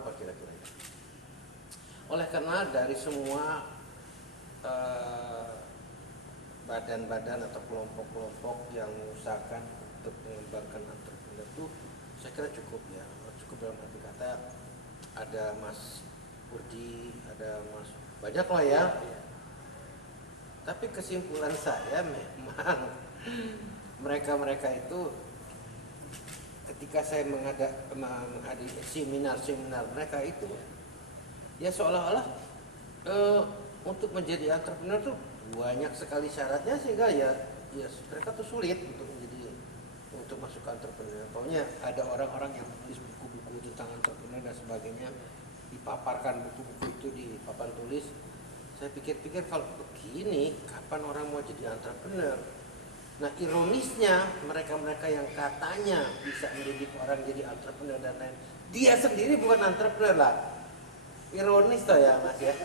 Kenapa kira-kira? Oleh karena dari semua badan-badan atau kelompok-kelompok yang mengusahakan untuk mengembangkan entrepreneur itu saya kira cukup ya, cukup dalam arti kata ada Mas Urdi, ada Mas, banyak lah ya. Tapi kesimpulan saya memang mereka-mereka itu ketika saya menghadiri seminar-seminar mereka itu ya seolah-olah untuk menjadi entrepreneur tuh banyak sekali syaratnya sehingga ya mereka tuh sulit untuk masuk ke entrepreneur. Pokoknya ada orang-orang yang menulis buku-buku tentang entrepreneur dan sebagainya, dipaparkan buku-buku itu di papan tulis. Saya pikir-pikir kalau begini kapan orang mau jadi entrepreneur? Nah ironisnya mereka-mereka yang katanya bisa mendidik orang jadi entrepreneur dan lain, dia sendiri bukan entrepreneur lah. Ironis toh ya Mas ya.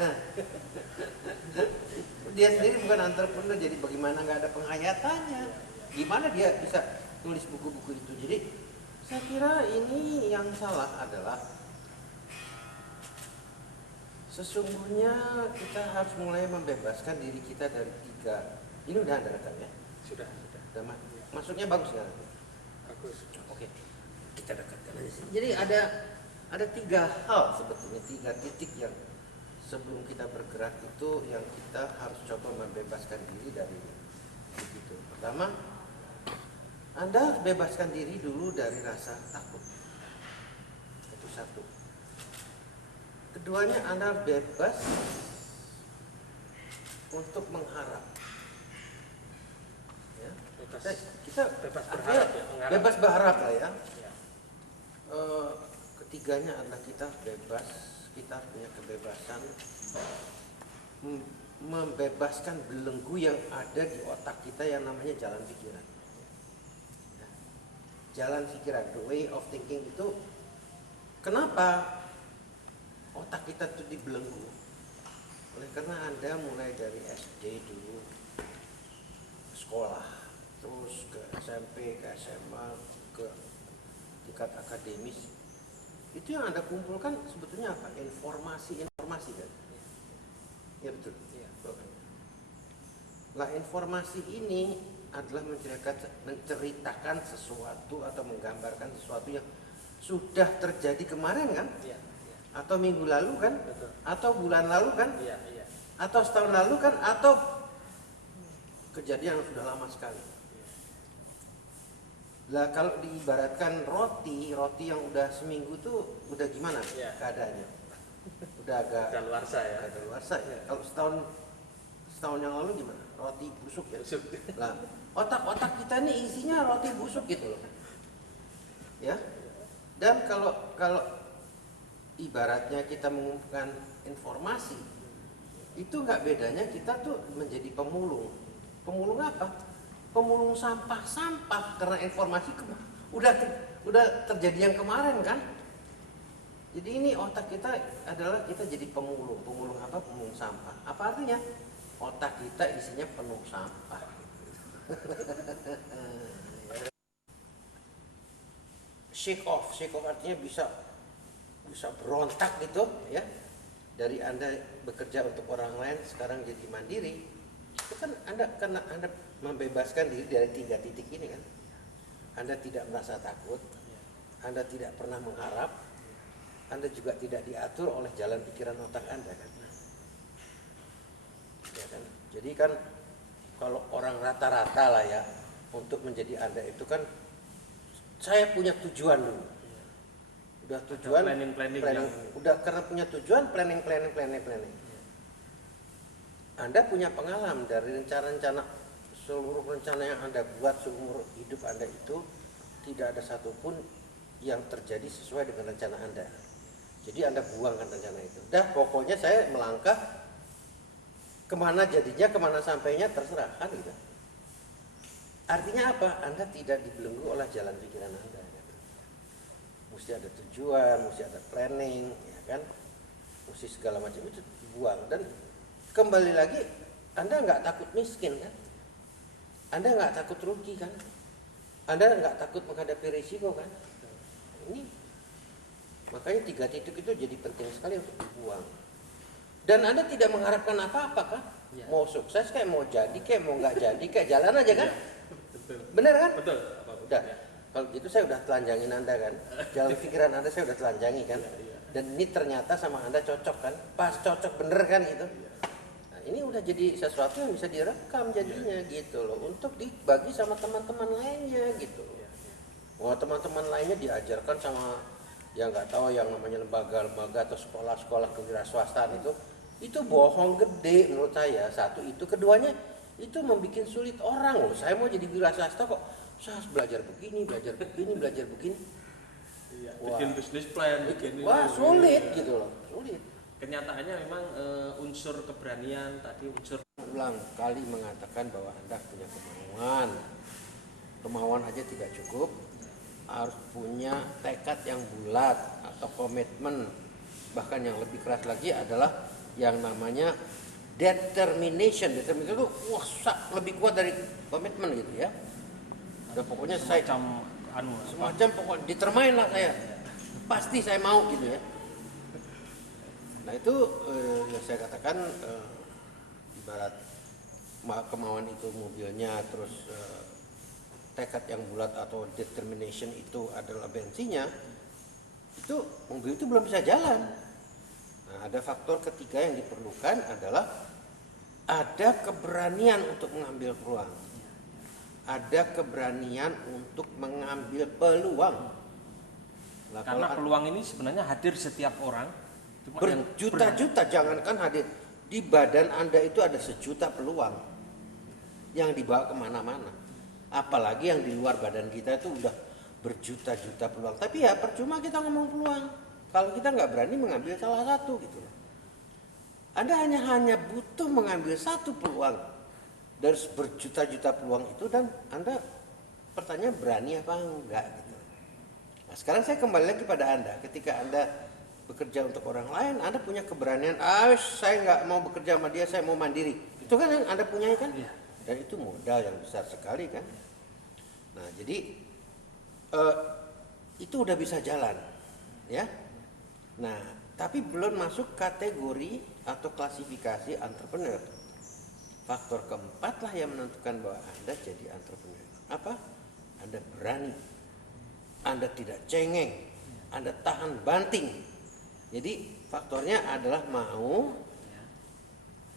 Dia sendiri bukan entrepreneur, jadi bagaimana nggak ada penghayatannya? Gimana dia bisa tulis buku-buku itu? Jadi saya kira ini yang salah adalah sesungguhnya kita harus mulai membebaskan diri kita dari tiga. Ini udah ada rekam ya? Sudah. Masuknya bagus nggak? Bagus. Oke. Kita dekatkan aja sih. Jadi ada tiga hal sebetulnya, tiga titik yang sebelum kita bergerak itu yang kita harus coba membebaskan diri dari itu. Pertama, Anda bebaskan diri dulu dari rasa takut. Itu satu. Keduanya, Anda bebas untuk mengharap. Ya. Kita bebas berharap ya, bebas berharap lah ya. Ketiganya adalah kita bebas, kita punya kebebasan membebaskan belenggu yang ada di otak kita yang namanya jalan pikiran. Ya. Jalan pikiran, the way of thinking itu, kenapa otak kita itu dibelenggu? Oleh karena Anda mulai dari SD dulu, sekolah, terus ke SMP, ke SMA, ke tingkat akademis, itu yang Anda kumpulkan sebetulnya apa? Informasi kan? Ya betul. Nah informasi ini adalah menceritakan sesuatu atau menggambarkan sesuatu yang sudah terjadi kemarin kan? Atau minggu lalu kan? Betul. Atau bulan lalu kan? Atau setahun lalu kan? Atau kejadian yang sudah lama sekali. Lah kalau diibaratkan roti yang udah seminggu tuh udah gimana keadaannya? Udah agak kadaluarsa ya. Kalau setahun yang lalu gimana? Roti busuk ya. Lah otak-otak kita ini isinya roti busuk gitu loh. Ya. Dan kalau ibaratnya kita mengumpulkan informasi, itu nggak bedanya kita tuh menjadi pemulung. Pemulung apa? Pemulung sampah karena informasi udah terjadi yang kemarin kan. Jadi ini otak kita adalah kita jadi pemulung. Pemulung apa? Pemulung sampah. Apa artinya? Otak kita isinya penuh sampah. Shake off artinya bisa berontak gitu ya. Dari Anda bekerja untuk orang lain sekarang jadi mandiri, itu kan karena Anda membebaskan diri dari tiga titik ini kan. Anda tidak merasa takut, Anda tidak pernah mengharap, Anda juga tidak diatur oleh jalan pikiran otak Anda kan. Ya kan? Jadi kan kalau orang rata-rata lah ya, untuk menjadi Anda itu kan saya punya tujuan dulu. Udah tujuan planning. Udah karena punya tujuan planning. Anda punya pengalaman dari rencana seluruh rencana yang Anda buat seumur hidup Anda itu tidak ada satupun yang terjadi sesuai dengan rencana Anda. Jadi Anda buangkan rencana itu. Dah pokoknya saya melangkah kemana jadinya, kemana sampainya terserah kan gitu. Artinya apa? Anda tidak dibelenggu oleh jalan pikiran Anda. Gitu. Mesti ada tujuan, mesti ada planning, ya kan? Mesti segala macam itu dibuang. Dan kembali lagi, Anda nggak takut miskin kan? Anda nggak takut rugi kan? Anda nggak takut menghadapi risiko kan? Ini Makanya 3 titik itu jadi penting sekali untuk dibuang. Dan Anda tidak mengharapkan apa-apa kan? Ya. Mau sukses kayak mau jadi kayak mau nggak jadi kayak jalan aja kan? Ya, betul. Benar kan? Betul. Udah. Ya. Kalau gitu saya udah telanjangin Anda kan. Jalan pikiran Anda saya udah telanjangi kan. Ya, ya. Dan ini ternyata sama Anda cocok kan? Pas cocok bener kan gitu. Ya. Nah, ini udah jadi sesuatu yang bisa direkam jadinya ya. Gitu loh. Untuk dibagi sama teman-teman lainnya gitu. Ya. Wah, teman-teman lainnya diajarkan sama yang nggak tahu yang namanya lembaga-lembaga atau sekolah-sekolah kewirausahaan itu bohong gede menurut saya. Satu itu, keduanya itu membuat sulit orang loh. Saya mau jadi wiraswasta kok saya harus belajar begini. Iya, bikin bisnis plan, bikin wah sulit gitu loh, sulit. Kenyataannya memang unsur keberanian tadi, unsur ulang kali mengatakan bahwa Anda punya kemauan aja tidak cukup, harus punya tekad yang bulat atau komitmen. Bahkan yang lebih keras lagi adalah yang namanya determination itu lebih kuat dari komitmen gitu ya. Dan pokoknya semacam pokoknya determine lah saya, pasti saya mau gitu ya. Nah itu yang saya katakan ibarat kemauan itu mobilnya, terus tekad yang bulat atau determination itu adalah bensinnya, itu mobil itu belum bisa jalan. Nah, ada faktor ketiga yang diperlukan adalah ada keberanian untuk mengambil peluang. Ada keberanian untuk mengambil peluang. Nah, karena peluang ini sebenarnya hadir setiap orang. Berjuta-juta, jangankan hadir. Di badan Anda itu ada sejuta peluang yang dibawa kemana-mana. Apalagi yang di luar badan kita itu udah berjuta-juta peluang. Tapi ya percuma kita ngomong peluang kalau kita nggak berani mengambil salah satu gitu. Anda hanya butuh mengambil satu peluang dari berjuta-juta peluang itu, dan Anda pertanyaan berani apa enggak gitu. Nah, sekarang saya kembali lagi pada Anda. Ketika Anda bekerja untuk orang lain, Anda punya keberanian, saya nggak mau bekerja sama dia, saya mau mandiri. Itu kan yang Anda punya kan? Ya. Dan itu modal yang besar sekali kan. Nah jadi itu udah bisa jalan ya. Nah tapi belum masuk kategori atau klasifikasi entrepreneur. Faktor keempat lah yang menentukan bahwa Anda jadi entrepreneur. Apa? Anda berani, Anda tidak cengeng, Anda tahan banting. Jadi faktornya adalah mau,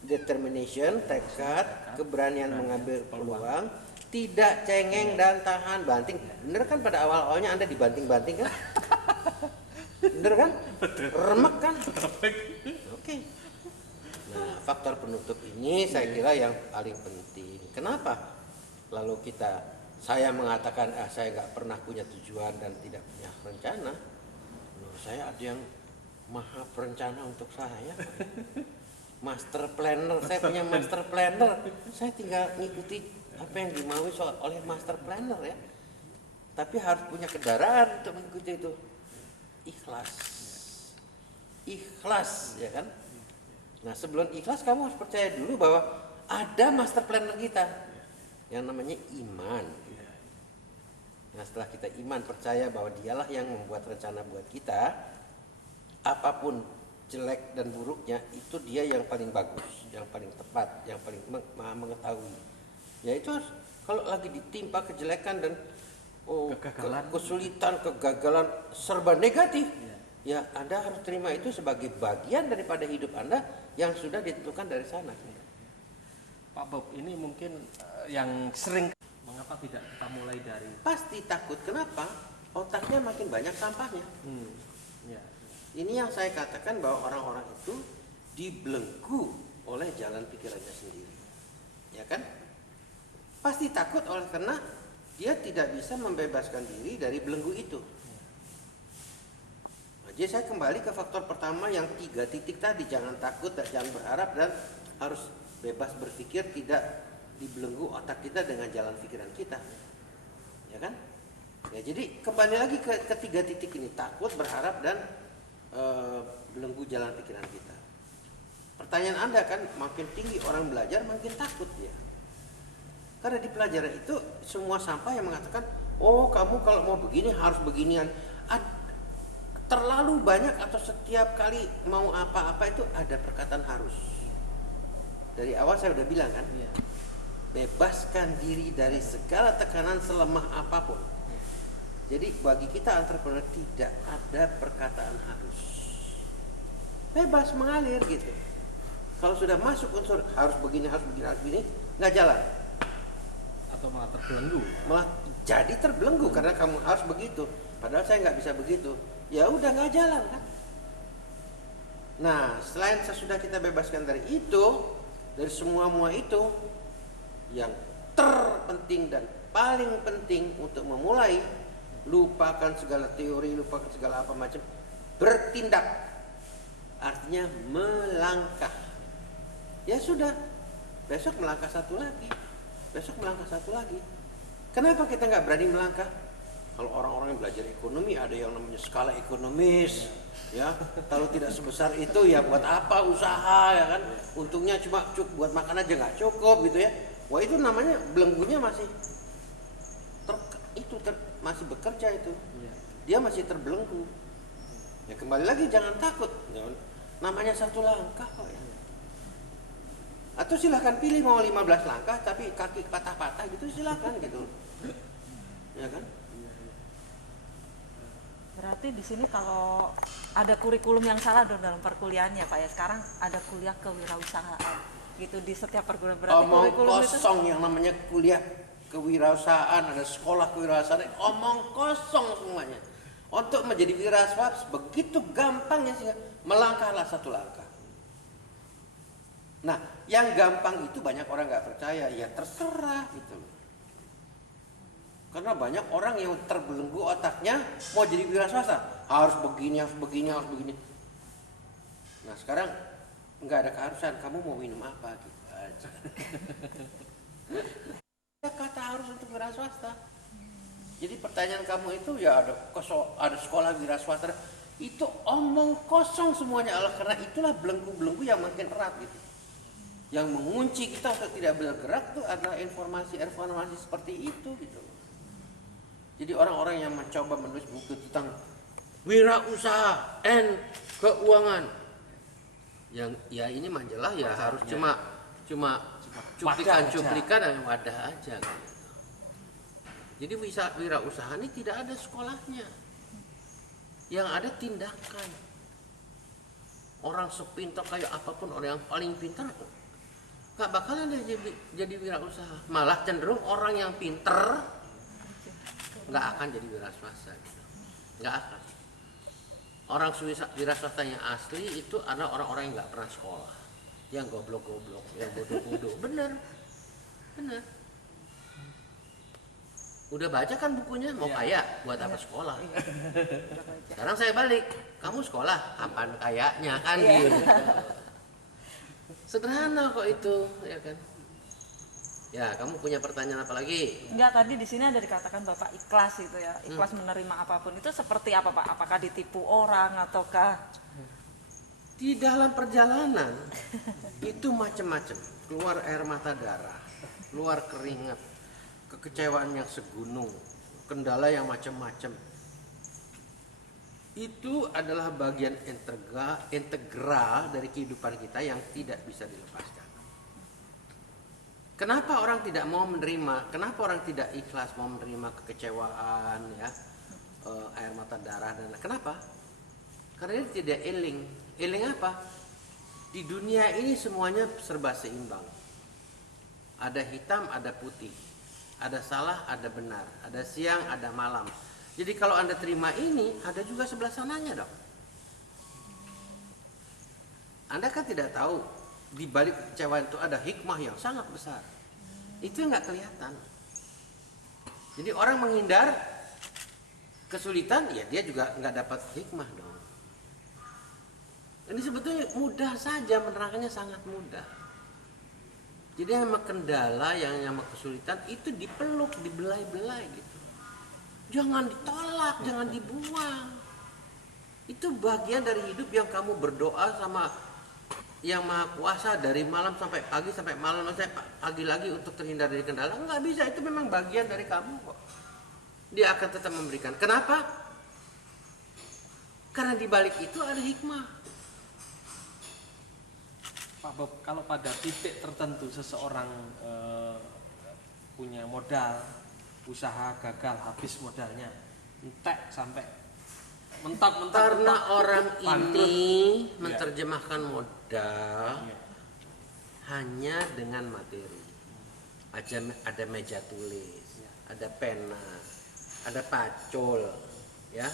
determination, tekad, keberanian mengambil peluang, tidak cengeng dan tahan banting. Bener kan pada awal-awalnya Anda dibanting-banting kan? Bener kan? Remek kan? Oke. Nah, faktor penutup ini saya kira yang paling penting. Kenapa? Lalu saya mengatakan saya nggak pernah punya tujuan dan tidak punya rencana. Menurut saya ada yang maha perencana untuk saya. Master planner, saya punya master planner. Saya tinggal ngikuti apa yang dimaui oleh master planner ya. Tapi harus punya kendaraan untuk mengikuti itu. Ikhlas ya kan. Nah sebelum ikhlas kamu harus percaya dulu bahwa ada master planner kita yang namanya iman. Nah setelah kita iman, percaya bahwa dialah yang membuat rencana buat kita, apapun jelek dan buruknya itu dia yang paling bagus, yang paling tepat, yang paling mengetahui. Ya itu harus, kalau lagi ditimpa kejelekan dan kesulitan, kegagalan serba negatif, ya Anda harus terima itu sebagai bagian daripada hidup Anda yang sudah ditentukan dari sana. Pak Bob, ini mungkin yang sering, mengapa tidak kita mulai dari? Pasti takut, kenapa? Otaknya makin banyak sampahnya. Ya. Ini yang saya katakan bahwa orang-orang itu dibelenggu oleh jalan pikirannya sendiri, ya kan? Pasti takut karena dia tidak bisa membebaskan diri dari belenggu itu. Nah, jadi saya kembali ke faktor pertama yang 3 titik tadi, jangan takut dan jangan berharap, dan harus bebas berpikir, tidak dibelenggu otak kita dengan jalan pikiran kita, ya kan? Ya jadi kembali lagi ke 3 titik ini, takut, berharap, dan belenggu jalan pikiran kita. Pertanyaan Anda kan, makin tinggi orang belajar makin takut dia. Karena di pelajaran itu semua sampah yang mengatakan, oh kamu kalau mau begini harus beginian. terlalu banyak atau setiap kali mau apa-apa itu ada perkataan harus. Dari awal saya udah bilang kan, Iya. bebaskan diri dari segala tekanan selemah apapun. Jadi bagi kita entrepreneur tidak ada perkataan harus, bebas mengalir gitu. Kalau sudah masuk unsur harus begini, nggak jalan. Atau malah terbelenggu. Malah jadi terbelenggu karena kamu harus begitu. Padahal saya nggak bisa begitu. Ya udah nggak jalan kan. Nah, selain sesudah kita bebaskan dari itu, dari semua itu, yang terpenting dan paling penting untuk memulai, lupakan segala teori, lupakan segala apa macam, bertindak. Artinya melangkah. Ya sudah, besok melangkah satu lagi, besok melangkah satu lagi. Kenapa kita nggak berani melangkah? Kalau orang-orang yang belajar ekonomi ada yang namanya skala ekonomis, ya. Kalau tidak sebesar itu ya buat apa usaha, ya kan? Untungnya cuma buat makan aja nggak cukup gitu ya. Wah itu namanya belenggunya masih masih bekerja itu. Dia masih terbelenggu. Ya kembali lagi jangan takut. Namanya satu langkah kok ya. Atau silahkan pilih mau 15 langkah tapi kaki patah-patah gitu silahkan gitu. Ya kan? Berarti di sini kalau ada kurikulum yang salah dalam perkuliahannya Pak ya, sekarang ada kuliah kewirausahaan gitu di setiap perguruan, berarti omong kurikulum kosong itu yang namanya kuliah kewirausahaan, ada sekolah kewirausahaan, omong kosong semuanya. Untuk menjadi wirausaha begitu gampangnya sih, melangkahlah satu langkah. Nah, yang gampang itu banyak orang nggak percaya, ya terserah gitu. Karena banyak orang yang terbelenggu otaknya mau jadi wirausaha, harus begini, harus begini, harus begini. Nah sekarang nggak ada keharusan, kamu mau minum apa gitu aja. Ada kata harus untuk wirausaha. Jadi pertanyaan kamu itu ya ada sekolah wirausaha, itu omong kosong semuanya Allah, karena itulah belenggu-belenggu yang makin erat gitu. Yang mengunci kita untuk tidak bergerak itu adalah informasi seperti itu gitu. Jadi orang-orang yang mencoba menulis buku tentang wirausaha and keuangan, yang ya ini majalah ya harus cuma cuplikan dan wadah aja. Gitu. Jadi wirausaha ini tidak ada sekolahnya, yang ada tindakan. Orang sepintar kayak apapun, orang yang paling pintar nggak bakalan dia jadi wirausaha. Malah cenderung orang yang pintar nggak akan jadi wirausaha gitu. Nggak akan. Orang wirausaha yang asli itu adalah orang-orang yang nggak pernah sekolah, yang goblok-goblok, yang bodoh-bodoh. Bener. Udah baca kan bukunya, mau kaya buat apa sekolah? Sekarang saya balik, kamu sekolah apaan kayaknya kan gitu. Sederhana kok itu, ya kan? Ya, kamu punya pertanyaan apa lagi? enggak, tadi di sini ada dikatakan Bapak ikhlas gitu ya, ikhlas menerima apapun. Itu seperti apa Pak? Apakah ditipu orang ataukah Di dalam perjalanan itu macam-macam, keluar air mata darah, keluar keringat, kekecewaan yang segunung, kendala yang macam-macam. Itu adalah bagian integral dari kehidupan kita yang tidak bisa dilepaskan. Kenapa orang tidak mau menerima? Kenapa orang tidak ikhlas mau menerima kekecewaan, ya, air mata darah dan kenapa? Karena dia tidak eling. Eling apa? Di dunia ini semuanya serba seimbang. Ada hitam, ada putih. Ada salah, ada benar. Ada siang, ada malam. Jadi kalau Anda terima ini, ada juga sebelah sananya dong. Anda kan tidak tahu di balik kekecewaan itu ada hikmah yang sangat besar. Itu nggak kelihatan. Jadi orang menghindar kesulitan, ya dia juga nggak dapat hikmah dong. Ini sebetulnya mudah saja, menerangkannya sangat mudah. Jadi yang sama kendala, yang sama kesulitan itu dipeluk, dibelai-belai gitu. Jangan ditolak, jangan dibuang. Itu bagian dari hidup yang kamu berdoa sama Yang Maha Kuasa dari malam sampai pagi, sampai malam sampai pagi lagi untuk terhindar dari kendala. Nggak bisa, itu memang bagian dari kamu kok. Dia akan tetap memberikan. Kenapa? Karena di balik itu ada hikmah. Pak Bob, kalau pada titik tertentu seseorang punya modal, usaha gagal, habis modalnya, entek sampai mentok-mentok. Karena orang bangkrut. ini Ya. menerjemahkan modal Ya. hanya dengan materi. Ada meja tulis, ada pena, ada pacul, ya,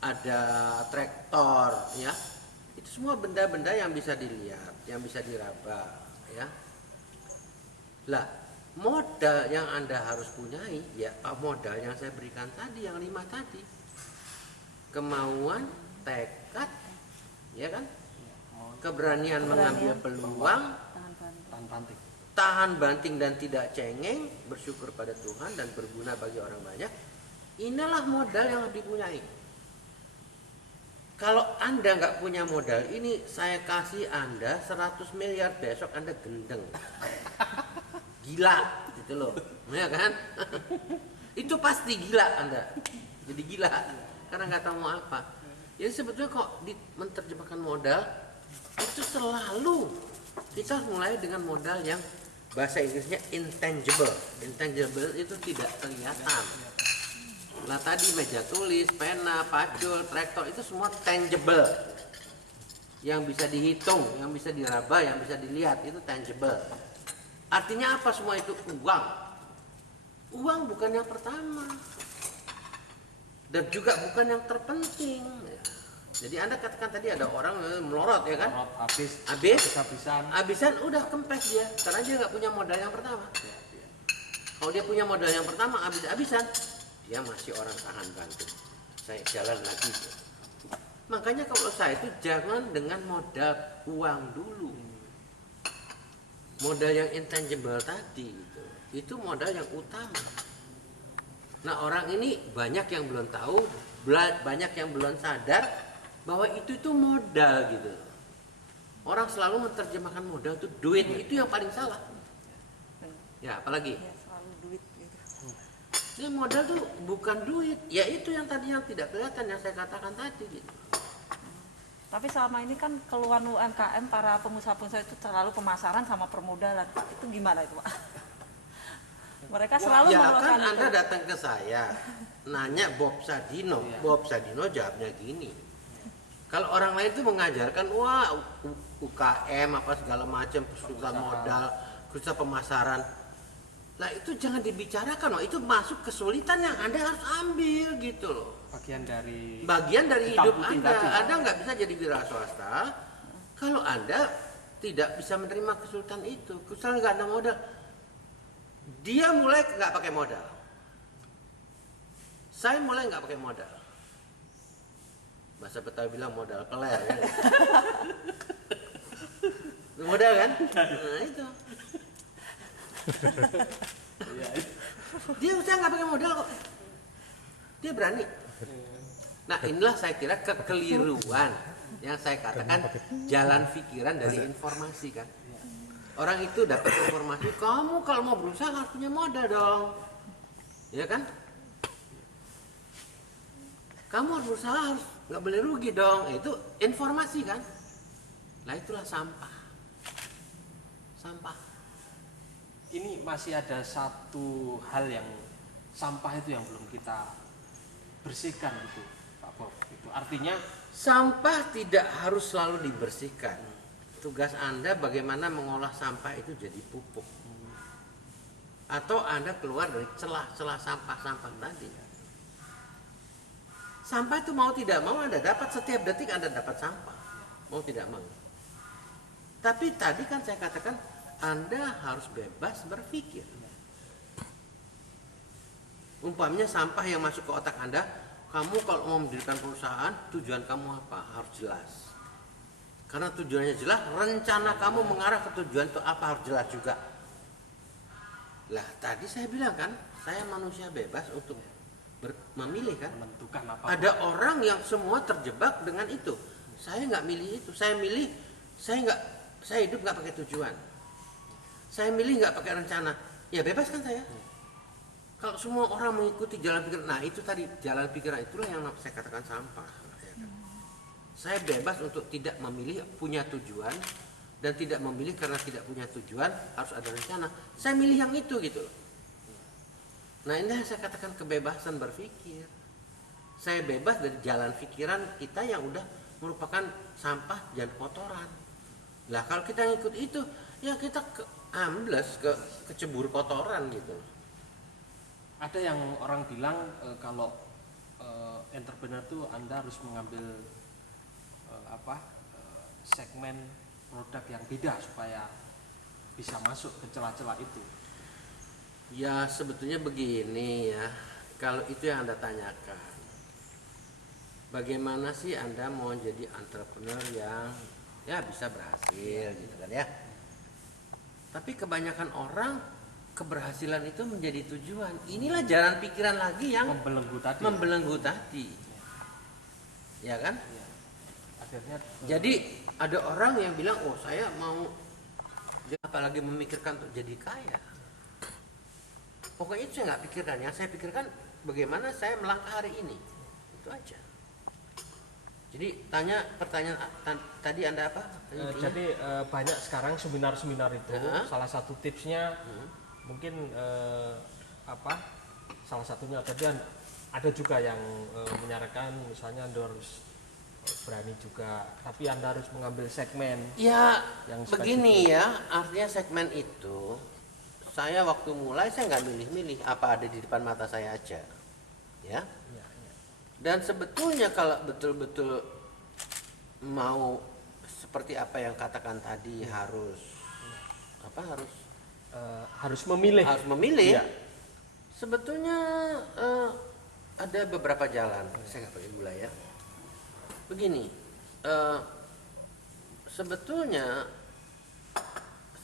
ada traktor, ya. Itu semua benda-benda yang bisa dilihat, yang bisa diraba, ya. Lah, modal yang Anda harus punyai, ya modal yang saya berikan tadi, yang 5 tadi. Kemauan, tekad, ya kan? Keberanian mengambil peluang, Tahan banting. Tahan banting. tahan banting dan tidak cengeng, bersyukur pada Tuhan dan berguna bagi orang banyak. Inilah modal yang harus dipunyai. Kalau Anda nggak punya modal ini, saya kasih Anda 100 miliar, besok Anda gendeng. Gila, gitu loh. Ya kan? Itu pasti gila Anda. Jadi gila, karena nggak tahu mau apa. Jadi sebetulnya kok menerjemahkan modal, itu selalu kita harus mulai dengan modal yang bahasa Inggrisnya intangible. Intangible itu tidak kelihatan. Nah tadi meja tulis, pena, pacul, traktor itu semua tangible, yang bisa dihitung, yang bisa diraba, yang bisa dilihat, itu tangible. Artinya apa semua itu? Uang. Uang bukan yang pertama dan juga bukan yang terpenting. Jadi Anda katakan tadi ada orang melorot, ya kan? Melorot, habis Habis-habisan habisan. udah kempes dia, karena dia nggak punya modal yang pertama. Kalau dia punya modal yang pertama, habis-habisan, dia masih orang tahan banting. Saya jalan lagi. Makanya kalau saya itu jangan dengan modal uang dulu. Modal yang intangible tadi itu modal yang utama. Nah orang ini banyak yang belum tahu, banyak yang belum sadar bahwa itu modal gitu. Orang selalu menerjemahkan modal itu duit, itu yang paling salah. Ya apalagi? Ya, selalu duit gitu. Ini modal tuh bukan duit, ya itu yang tadi yang tidak kelihatan yang saya katakan tadi gitu. Tapi selama ini kan keluhan UMKM para pengusaha-pengusaha itu terlalu pemasaran sama permodalan, Pak. Itu gimana itu, Pak? Mereka selalu Ya kan mengeluhkan itu. Anda datang ke saya nanya Bob Sadino, Bob Sadino jawabnya gini. Kalau orang lain itu mengajarkan wah UKM apa segala macam, kesulitan modal, kesulitan pemasaran. Nah itu jangan dibicarakan, loh. Itu masuk kesulitan yang Anda harus ambil gitu loh. Bagian dari Hidup hitam putih Anda. tadi. Anda nggak bisa jadi wira swasta kalau Anda tidak bisa menerima kesulitan itu. Kesulitan nggak ada modal. Dia mulai nggak pakai modal. Saya mulai nggak pakai modal. Bahasa Betawi bilang modal peler kan? Modal kan? Nah itu. Dia usaha nggak pakai modal kok. Dia berani. Nah inilah saya kira kekeliruan yang saya katakan jalan pikiran dari informasi kan. Orang itu dapat informasi, kamu kalau mau berusaha harus punya modal dong, ya kan? Kamu harus berusaha, harus nggak boleh rugi dong. Itu informasi kan? Nah itulah sampah. Sampah. Ini masih ada satu hal yang sampah itu yang belum kita bersihkan gitu, Pak Bob. Itu artinya Sampah tidak harus selalu dibersihkan. Tugas Anda bagaimana mengolah sampah itu jadi pupuk. Atau Anda keluar dari celah-celah sampah-sampah tadi. Sampah itu mau tidak mau Anda dapat, setiap detik Anda dapat sampah. Mau tidak mau. Tapi tadi kan saya katakan Anda harus bebas berpikir. Umpamanya sampah yang masuk ke otak Anda, kamu kalau mau mendirikan perusahaan, tujuan kamu apa? Harus jelas. Karena tujuannya jelas, rencana kamu mengarah ke tujuan itu apa harus jelas juga. Lah tadi saya bilang kan, saya manusia bebas untuk memilih kan. menentukan apa. Ada orang yang semua terjebak dengan itu. Saya nggak milih itu. Saya milih, saya hidup nggak pakai tujuan. Saya milih nggak pakai rencana. Ya bebas kan saya. Kalau semua orang mengikuti jalan pikiran, nah itu tadi jalan pikiran itulah yang saya katakan sampah. Saya bebas untuk tidak memilih punya tujuan dan tidak memilih karena tidak punya tujuan harus ada rencana. Saya milih yang itu gitu loh. Nah ini yang saya katakan kebebasan berpikir. Saya bebas dari jalan pikiran kita yang udah merupakan sampah dan kotoran. Lah kalau kita ngikut itu, ya kita ambles kecebur kotoran gitu. Ada yang orang bilang kalau entrepreneur tuh Anda harus mengambil segmen produk yang beda supaya bisa masuk ke celah-celah itu. Ya sebetulnya begini ya, kalau itu yang Anda tanyakan, bagaimana sih Anda mau jadi entrepreneur yang ya bisa berhasil gitu kan ya. Tapi kebanyakan orang keberhasilan itu menjadi tujuan. Inilah jalan pikiran lagi yang membelenggu tadi. Ya kan? Ya. Akhirnya jadi ada orang yang bilang, oh saya mau, apalagi memikirkan untuk jadi kaya. Pokoknya itu saya nggak pikirkan. Yang saya pikirkan bagaimana saya melangkah hari ini. Itu aja. Jadi pertanyaan tadi Anda apa? Jadi banyak sekarang seminar-seminar itu salah satu tipsnya mungkin salah satunya tadi ada juga yang menyarankan misalnya Anda harus berani juga, tapi Anda harus mengambil segmen. Ya yang begini ya, artinya segmen itu saya waktu mulai saya nggak milih-milih, apa ada di depan mata saya aja, ya. Dan sebetulnya kalau betul-betul mau seperti apa yang katakan tadi harus memilih. Harus memilih. Ya. Sebetulnya ada beberapa jalan. Saya nggak pakai gula ya. Begini, sebetulnya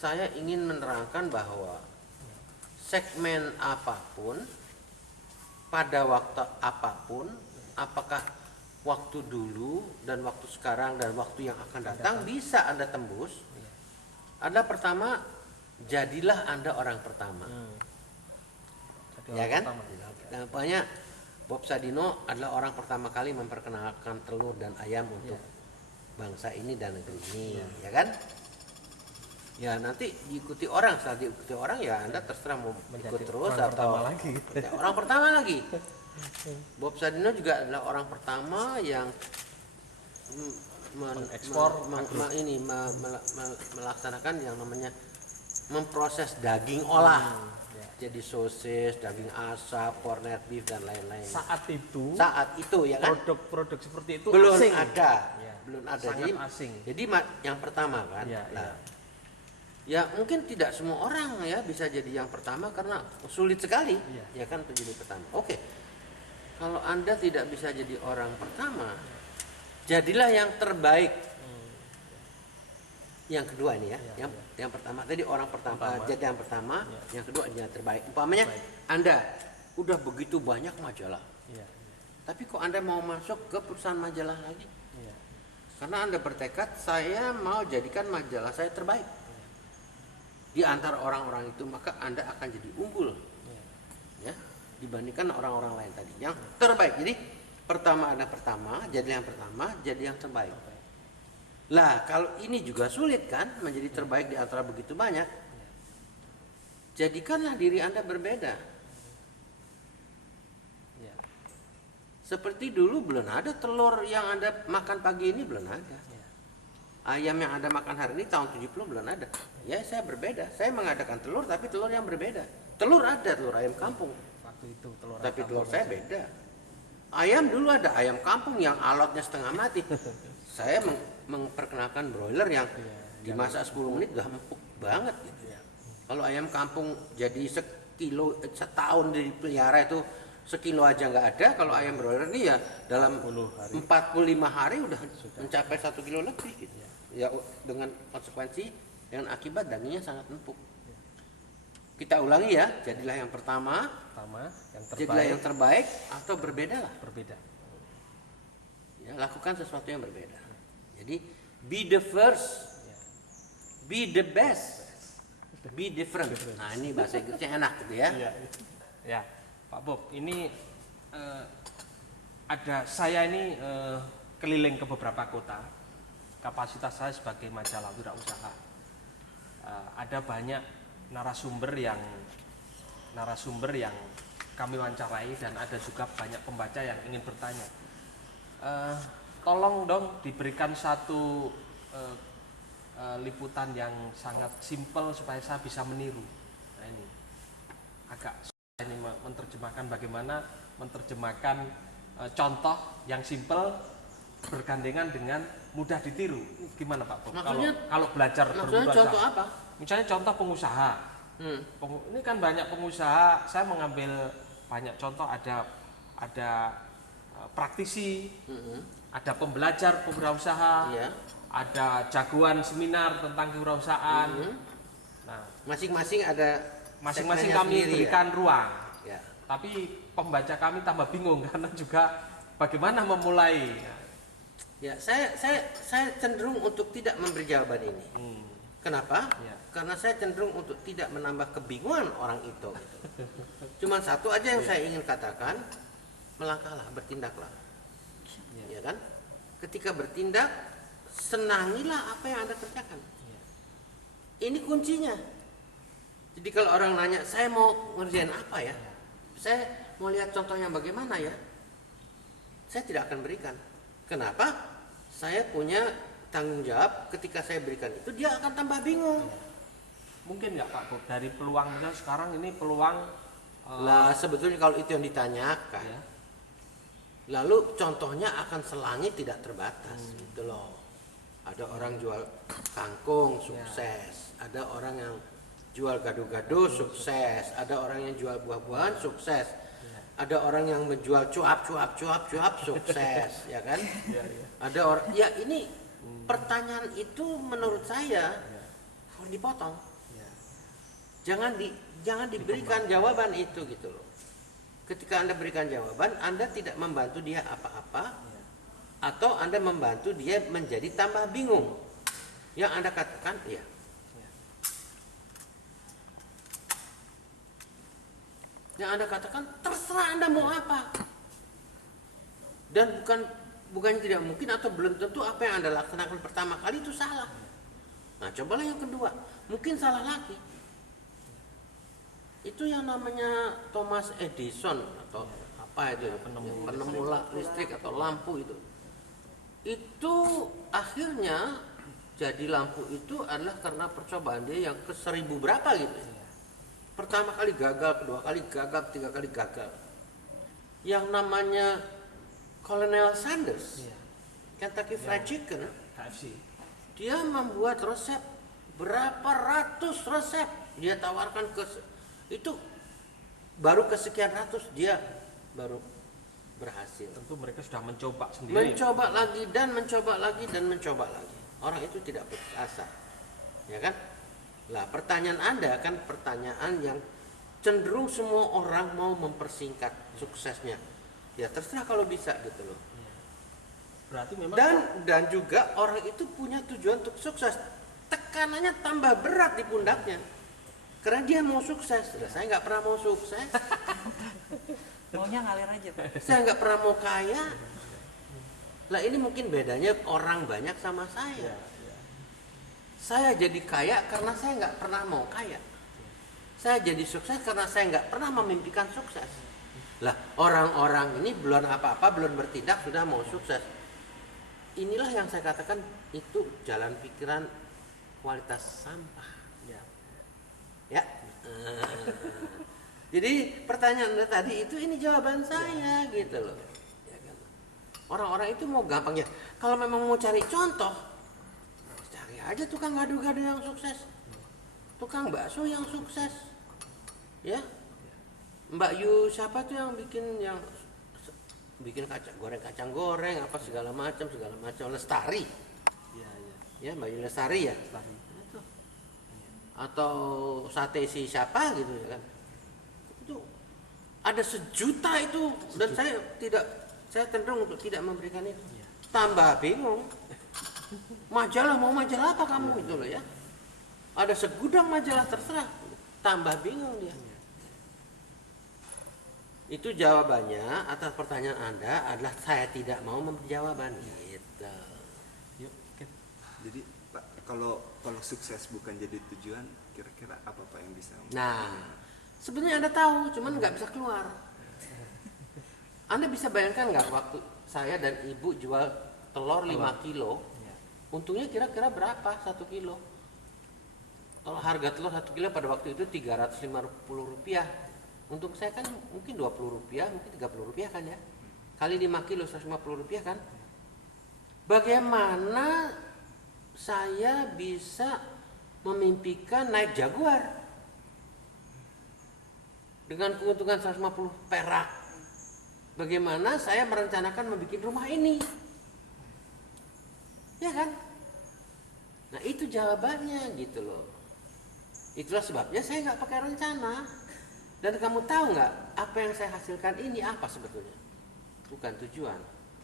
saya ingin menerangkan bahwa segmen apapun pada waktu apapun, apakah waktu dulu dan waktu sekarang dan waktu yang akan datang bisa Anda tembus. Anda pertama, jadilah Anda orang pertama. Ya kan? Nah, pokoknya Bob Sadino adalah orang pertama kali memperkenalkan telur dan ayam untuk bangsa ini dan negeri ini, ya kan? Ya nanti diikuti orang, setelah diikuti orang ya Anda terserah mau ikut terus atau orang pertama lagi. Bob Sadino juga adalah orang pertama yang melaksanakan yang namanya memproses daging olah. Jadi sosis, daging asap, corned beef dan lain-lain. Saat itu ya kan? Produk seperti itu belum asing. Belum ada. Sangat asing. Jadi yang pertama kan. Ya mungkin tidak semua orang ya bisa jadi yang pertama karena sulit sekali ya kan untuk jadi pertama. Oke. Kalau Anda tidak bisa jadi orang pertama, jadilah yang terbaik. Yang kedua ini ya, yang pertama tadi orang pertama jadi yang pertama, yang kedua yang terbaik. Umpamanya Anda udah begitu banyak majalah, tapi kok Anda mau masuk ke perusahaan majalah lagi? Karena Anda bertekad saya mau jadikan majalah saya terbaik. Di antara orang-orang itu maka Anda akan jadi unggul, ya dibandingkan orang-orang lain tadi yang terbaik. Jadi pertama Anda pertama, jadi yang pertama, jadi yang terbaik. Lah kalau ini juga sulit kan menjadi terbaik di antara begitu banyak, jadikanlah diri Anda berbeda. Seperti dulu belum ada telur yang Anda makan pagi ini, belum ada. Ayam yang Anda makan hari ini tahun 70 belum ada. Ya saya berbeda, saya mengadakan telur tapi telur yang berbeda. Telur ada, telur ayam kampung. Waktu itu tapi telur saya beda. Ayam dulu ada ayam kampung yang alotnya setengah mati. Saya memperkenalkan broiler yang dimasak 10 menit udah empuk banget gitu. Kalau ayam kampung jadi setahun dipelihara itu sekilo aja nggak ada. Kalau ayam broiler ini ya dalam 45 hari udah mencapai 1 kilo lebih gitu. Ya dengan konsekuensi dengan akibat dagingnya sangat empuk. Kita ulangi ya, jadilah yang pertama, jadilah yang terbaik atau berbedalah. Ya, lakukan sesuatu yang berbeda. Jadi be the first, be the best, be different. Nah ini bahasa Inggrisnya enak gitu ya. Ya, Pak Bob, ini saya ini keliling ke beberapa kota. Kapasitas saya sebagai majalah wirausaha. Ada banyak narasumber yang kami wawancarai dan ada juga banyak pembaca yang ingin bertanya. Tolong dong diberikan satu liputan yang sangat simpel supaya saya bisa meniru. Nah ini agak susah ini menerjemahkan bagaimana menerjemahkan contoh yang simpel bergandengan dengan mudah ditiru. Gimana Pak Bob? Kalau belajar maksudnya berwirausaha. contoh apa? Misalnya contoh pengusaha. Ini kan banyak pengusaha, saya mengambil banyak contoh, ada praktisi, ada pembelajar pewirausaha, Iya. ada jagoan seminar tentang kewirausahaan. Nah, Masing-masing ada masing-masing segmennya kami sendiri, berikan ruang. ya. Tapi pembaca kami tambah bingung karena juga bagaimana memulai. Ya, saya cenderung untuk tidak memberi jawaban ini. Kenapa? Ya. Karena saya cenderung untuk tidak menambah kebingungan orang itu. Cuman satu aja yang saya ingin katakan, melangkahlah, bertindaklah. Ya kan? Ketika bertindak, senangilah apa yang Anda kerjakan. Ini kuncinya. Jadi kalau orang nanya, saya mau ngerjain apa ya? Saya mau lihat contohnya bagaimana ya? Saya tidak akan berikan. Kenapa? Saya punya tanggung jawab, ketika saya berikan itu dia akan tambah bingung. Mungkin nggak Pak Bob, dari peluang misalnya sekarang ini peluang Lah sebetulnya kalau itu yang ditanyakan, ya, lalu contohnya akan selangit tidak terbatas gitu loh. Ada orang jual kangkung sukses, ada orang yang jual gado-gado sukses, ada orang yang jual buah-buahan sukses, ada orang yang menjual cuap sukses, ya kan? Ada orang, ya ini pertanyaan itu menurut saya harus dipotong. Jangan diberikan jawaban itu gitu loh. Ketika Anda berikan jawaban, Anda tidak membantu dia apa-apa, atau Anda membantu dia menjadi tambah bingung. Yang Anda katakan, ya. Yang Anda katakan terserah Anda mau apa. Dan bukannya tidak mungkin atau belum tentu apa yang Anda laksanakan pertama kali itu salah. Nah, cobalah yang kedua, mungkin salah lagi. Itu yang namanya Thomas Edison atau apa itu, penemu listrik atau lampu itu. Itu akhirnya jadi lampu itu adalah karena percobaan dia yang ke-1000 berapa gitu. Pertama kali gagal, kedua kali gagal, ketiga kali gagal. Yang namanya Colonel Sanders, Kentucky Fried Chicken, KFC. dia membuat resep berapa ratus resep dia tawarkan itu baru kesekian ratus dia baru berhasil. Tentu mereka sudah mencoba sendiri. Mencoba lagi dan mencoba lagi dan mencoba lagi. Orang itu tidak putus asa, ya kan? Lah pertanyaan Anda kan pertanyaan yang cenderung semua orang mau mempersingkat suksesnya. Ya terserah kalau bisa gitu loh. Berarti memang Dan juga orang itu punya tujuan untuk sukses. Tekanannya tambah berat di pundaknya. Karena dia mau sukses. Saya nggak pernah mau sukses. Maunya ngalir aja Pak. Saya nggak pernah mau kaya. Lah ini mungkin bedanya orang banyak sama saya. Saya jadi kaya karena saya nggak pernah mau kaya. Saya jadi sukses karena saya nggak pernah memimpikan sukses. Lah orang-orang ini belum apa-apa, belum bertindak sudah mau sukses. Inilah yang saya katakan itu jalan pikiran kualitas sampah. Ya. Jadi pertanyaan Anda tadi itu ini jawaban saya gitu loh. Ya kan? Orang-orang itu mau gampangnya. Kalau memang mau cari contoh, cari aja tukang gado-gado yang sukses, tukang bakso yang sukses, ya. Mbak Yu siapa tuh yang bikin kacang goreng apa segala macam Lestari. Ya Mbak Yu Lestari ya. Itu. Atau sate si siapa gitu ya kan. Itu ada sejuta itu dan saya cenderung untuk tidak memberikan itu. Tambah bingung. Majalah mau majalah apa kamu gitu loh ya. Ada segudang majalah terserah, tambah bingung dia. Itu jawabannya atas pertanyaan Anda adalah saya tidak mau memberi jawaban. Nah, Yuk, Kit. Jadi Pak, kalau sukses bukan jadi tujuan, kira-kira apa Pak yang bisa? Nah, sebenarnya Anda tahu, cuman nggak bisa keluar. Anda bisa bayangkan nggak waktu saya dan Ibu jual telur 5 kilo, Ya. untungnya kira-kira berapa 1 kilo? Kalau harga telur 1 kilo pada waktu itu 350 rupiah. Untung saya kan mungkin 20 rupiah, mungkin 30 rupiah kan ya. Kali 5 kilo 150 rupiah kan. Bagaimana saya bisa memimpikan naik Jaguar dengan keuntungan 150 perak? Bagaimana saya merencanakan membuat rumah ini? Ya kan? Nah itu jawabannya gitu loh. Itulah sebabnya saya nggak pakai rencana. Dan kamu tahu nggak apa yang saya hasilkan ini apa sebetulnya? Bukan tujuan.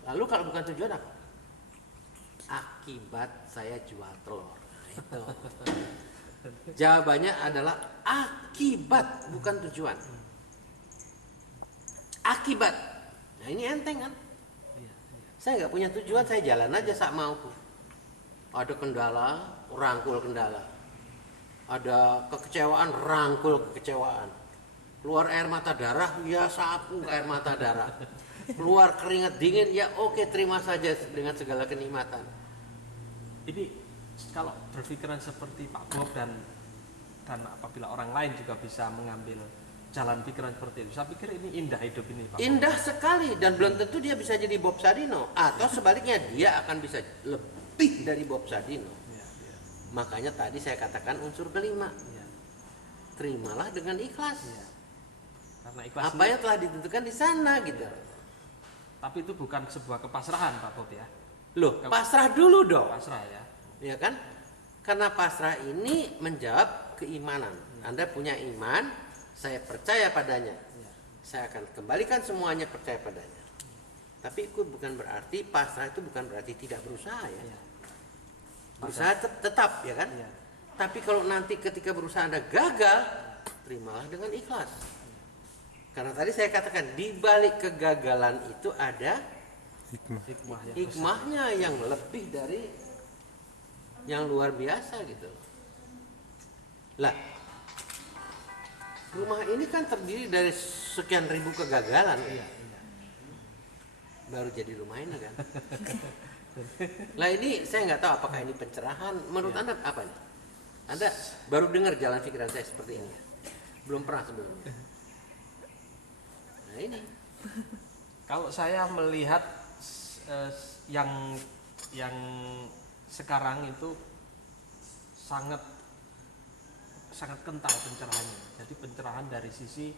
Lalu kalau bukan tujuan apa? Akibat saya jual telur. Nah, itu. Jawabannya adalah akibat, bukan tujuan. Akibat. Nah ini enteng kan? Saya nggak punya tujuan, saya jalan aja sak mauku. Ada kendala, rangkul kendala. Ada kekecewaan, rangkul kekecewaan. Keluar air mata darah, ya sapu air mata darah. Keluar keringat dingin, ya oke, terima saja dengan segala kenikmatan. Ini kalau berpikiran seperti Pak Bob dan apabila orang lain juga bisa mengambil jalan pikiran seperti itu, saya pikir ini indah hidup ini Pak Bob. Indah sekali, dan belum tentu dia bisa jadi Bob Sadino, atau sebaliknya dia akan bisa lebih dari Bob Sadino. Ya, ya, Makanya tadi saya katakan unsur kelima, ya, terimalah dengan ikhlas. ya. Karena ikhlas Apa ini- yang telah ditentukan di sana gitu. tapi itu bukan sebuah kepasrahan Pak Bob ya. Loh, pasrah dulu dong. Pasrah ya. Ya kan? Karena pasrah ini menjawab keimanan. Anda punya iman, saya percaya padanya. Ya. Saya akan kembalikan semuanya percaya padanya. Tapi itu bukan berarti pasrah itu bukan berarti tidak berusaha ya. Ya. Berusaha tetap ya kan? Ya. Tapi kalau nanti ketika berusaha Anda gagal, terimalah dengan ikhlas. Karena tadi saya katakan di balik kegagalan itu ada Hikmah yang hikmahnya yang lebih dari yang luar biasa gitu. Lah, rumah ini kan terdiri dari sekian ribu kegagalan. Iya, iya. Baru jadi rumah ini kan. Lah ini saya nggak tahu apakah ini pencerahan. Menurut Anda apa nih? Anda baru dengar jalan pikiran saya seperti ini. Belum pernah sebelumnya. Nah ini. Kalau saya melihat yang sekarang itu sangat kental pencerahannya. Jadi pencerahan dari sisi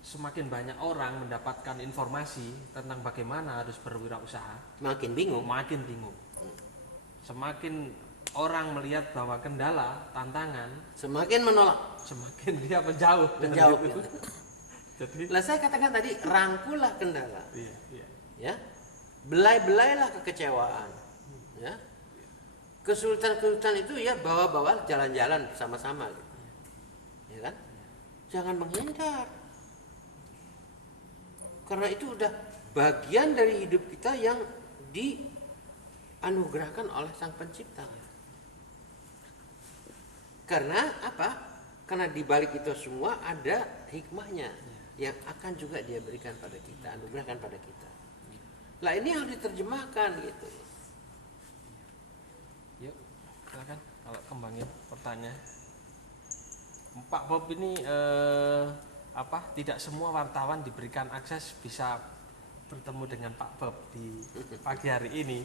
semakin banyak orang mendapatkan informasi tentang bagaimana harus berwirausaha, Makin bingung. makin bingung. Semakin orang melihat bahwa kendala, tantangan, Semakin menolak. semakin dia menjauh. dari Menjauh. itu. Jadi, Lah saya katakan tadi rangkullah kendala. iya, iya. Ya, belai-belailah kekecewaan. Ya, kesulitan-kesulitan itu ya bawa-bawa jalan-jalan bersama-sama. Gitu. Ya kan? Jangan menghindar. Karena itu udah bagian dari hidup kita yang dianugerahkan oleh Sang Pencipta. Karena apa? Karena di balik itu semua ada hikmahnya yang akan juga dia berikan pada kita, anugerahkan pada kita. Lah ini harus diterjemahkan gitu. Yuk, silakan kalau kembangin pertanyaan. Pak Bob ini tidak semua wartawan diberikan akses bisa bertemu dengan Pak Bob di pagi hari ini.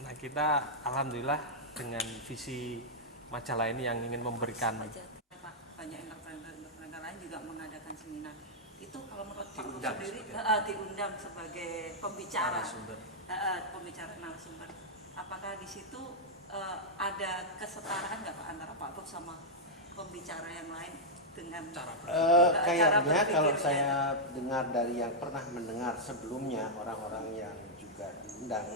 Nah, kita alhamdulillah dengan visi majalah ini yang ingin memberikan Pak, banyak entrepreneur lain juga mengadakan seminar. Itu kalau menurut Pak Bob Diundang sendiri sebagai- diundang sebagai pembicara, narasumber. pembicara narasumber. Apakah di situ ada kesetaraan nggak Pak antara Pak Bob sama pembicara yang lain dengan cara Kayaknya berpikirnya? kalau saya dengar dari yang pernah mendengar sebelumnya orang-orang yang juga diundang,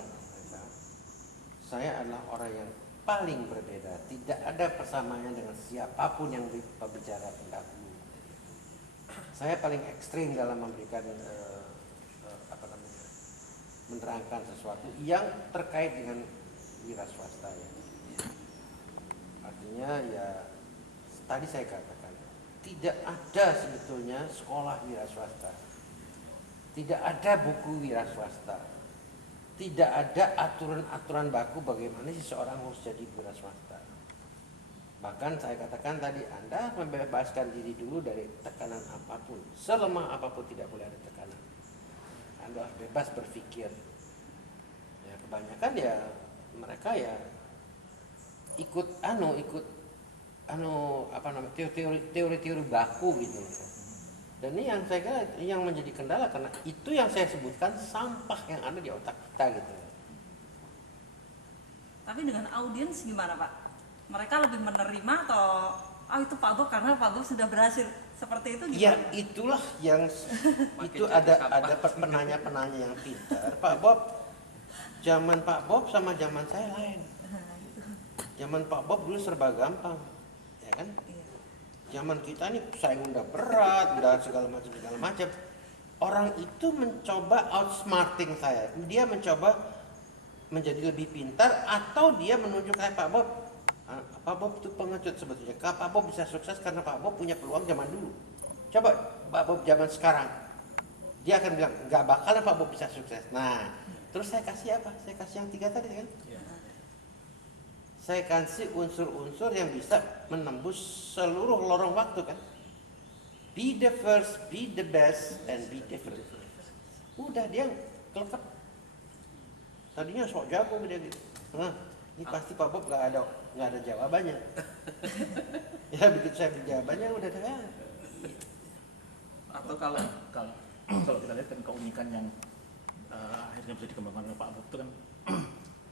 saya adalah orang yang paling berbeda. Tidak ada persamaannya dengan siapapun yang berbicara pendahulu. Saya paling ekstrim dalam memberikan menerangkan sesuatu yang terkait dengan wira swasta ya. Artinya ya tadi saya katakan tidak ada sebetulnya sekolah wira swasta, tidak ada buku wira swasta, tidak ada aturan-aturan baku bagaimana seseorang harus jadi wira swasta. Bahkan saya katakan tadi, Anda membebaskan diri dulu dari tekanan apapun, selemah apapun tidak boleh ada tekanan. Anda harus bebas berpikir. Ya kebanyakan ya mereka ya ikut apa namanya teori baku gitu. Dan ini yang saya kira yang menjadi kendala, karena itu yang saya sebutkan sampah yang ada di otak kita gitu. Tapi dengan audiens gimana Pak? Mereka lebih menerima atau itu Pak Bob karena Pak Bob sudah berhasil seperti itu gimana? Ya itulah yang itu ada penanya-penanya yang pintar. Pak Bob, zaman Pak Bob sama zaman saya lain. Zaman Pak Bob dulu serba gampang, ya kan? Zaman kita nih saing udah berat, udah segala macam. Orang itu mencoba outsmarting saya. Dia mencoba menjadi lebih pintar atau dia menunjuk kayak Pak Bob. Pak Bob itu pengecut sebetulnya. Pak Bob bisa sukses karena Pak Bob punya peluang zaman dulu. Coba Pak Bob zaman sekarang, dia akan bilang nggak bakalan Pak Bob bisa sukses. Nah, terus saya kasih apa? Saya kasih yang 3 tadi kan? Saya kasih unsur-unsur yang bisa menembus seluruh lorong waktu kan. Be the first, be the best, and be different. Udah dia kelekep. Tadinya sok jago dia gitu. Nah, ini pasti Pak Bob nggak ada jawabannya. Ya begitu saya beri jawabannya udah ada. Atau kalau kita lihat kan keunikan yang akhirnya bisa dikembangkan oleh Pak Bob itu kan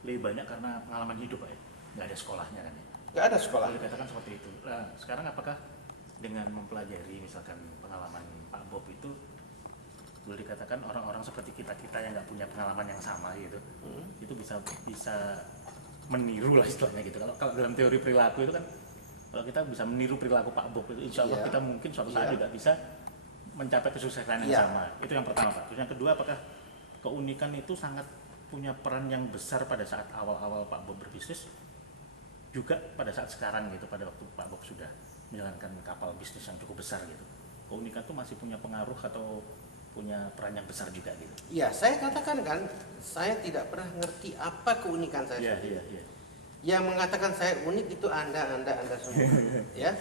lebih banyak karena pengalaman hidup Pak ya. Nggak ada sekolahnya kan ya. Nggak ada sekolah. Boleh dikatakan seperti itu. Nah, sekarang apakah dengan mempelajari misalkan pengalaman Pak Bob itu boleh dikatakan orang-orang seperti kita yang nggak punya pengalaman yang sama gitu, itu bisa meniru lah istilahnya gitu. Kalau dalam teori perilaku itu kan, kalau kita bisa meniru perilaku Pak Bob itu, insya Allah kita mungkin suatu saat juga bisa mencapai kesuksesan yang sama. Itu yang pertama Pak. Terus yang kedua, apakah keunikan itu sangat punya peran yang besar pada saat awal-awal Pak Bob berbisnis, juga pada saat sekarang gitu, pada waktu Pak Bob sudah menjalankan kapal bisnis yang cukup besar gitu. Keunikan itu masih punya pengaruh atau punya peran yang besar juga gitu. Iya, saya katakan kan, saya tidak pernah ngerti apa keunikan saya sendiri. Yang mengatakan saya unik itu Anda semua, ya.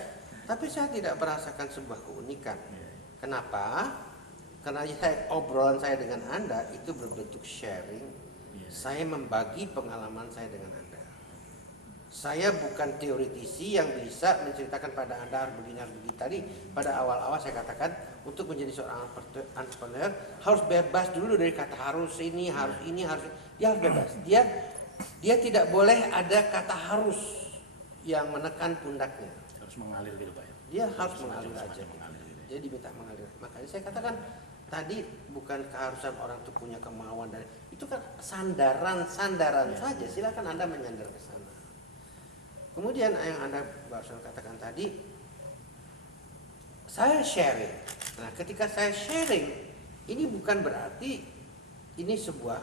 Tapi saya tidak merasakan sebuah keunikan. Kenapa? Karena obrolan saya dengan Anda itu berbentuk sharing. Saya membagi pengalaman saya dengan Anda. Saya bukan teoritisi yang bisa menceritakan pada Anda harus begini. Tadi pada awal-awal saya katakan untuk menjadi seorang entrepreneur harus bebas dulu dari kata harus ini, harus ini, harus dia harus bebas. Dia tidak boleh ada kata harus yang menekan pundaknya. Harus mengalir gitu Pak ya. Dia harus mengalir aja. Mengalir gitu. Dia diminta mengalir. Makanya saya katakan tadi bukan keharusan orang itu punya kemauan dan itu kan sandaran saja. Silakan Anda menyandar ke sana. Kemudian yang Anda barusan katakan tadi, saya sharing. Nah, ketika saya sharing, ini bukan berarti ini sebuah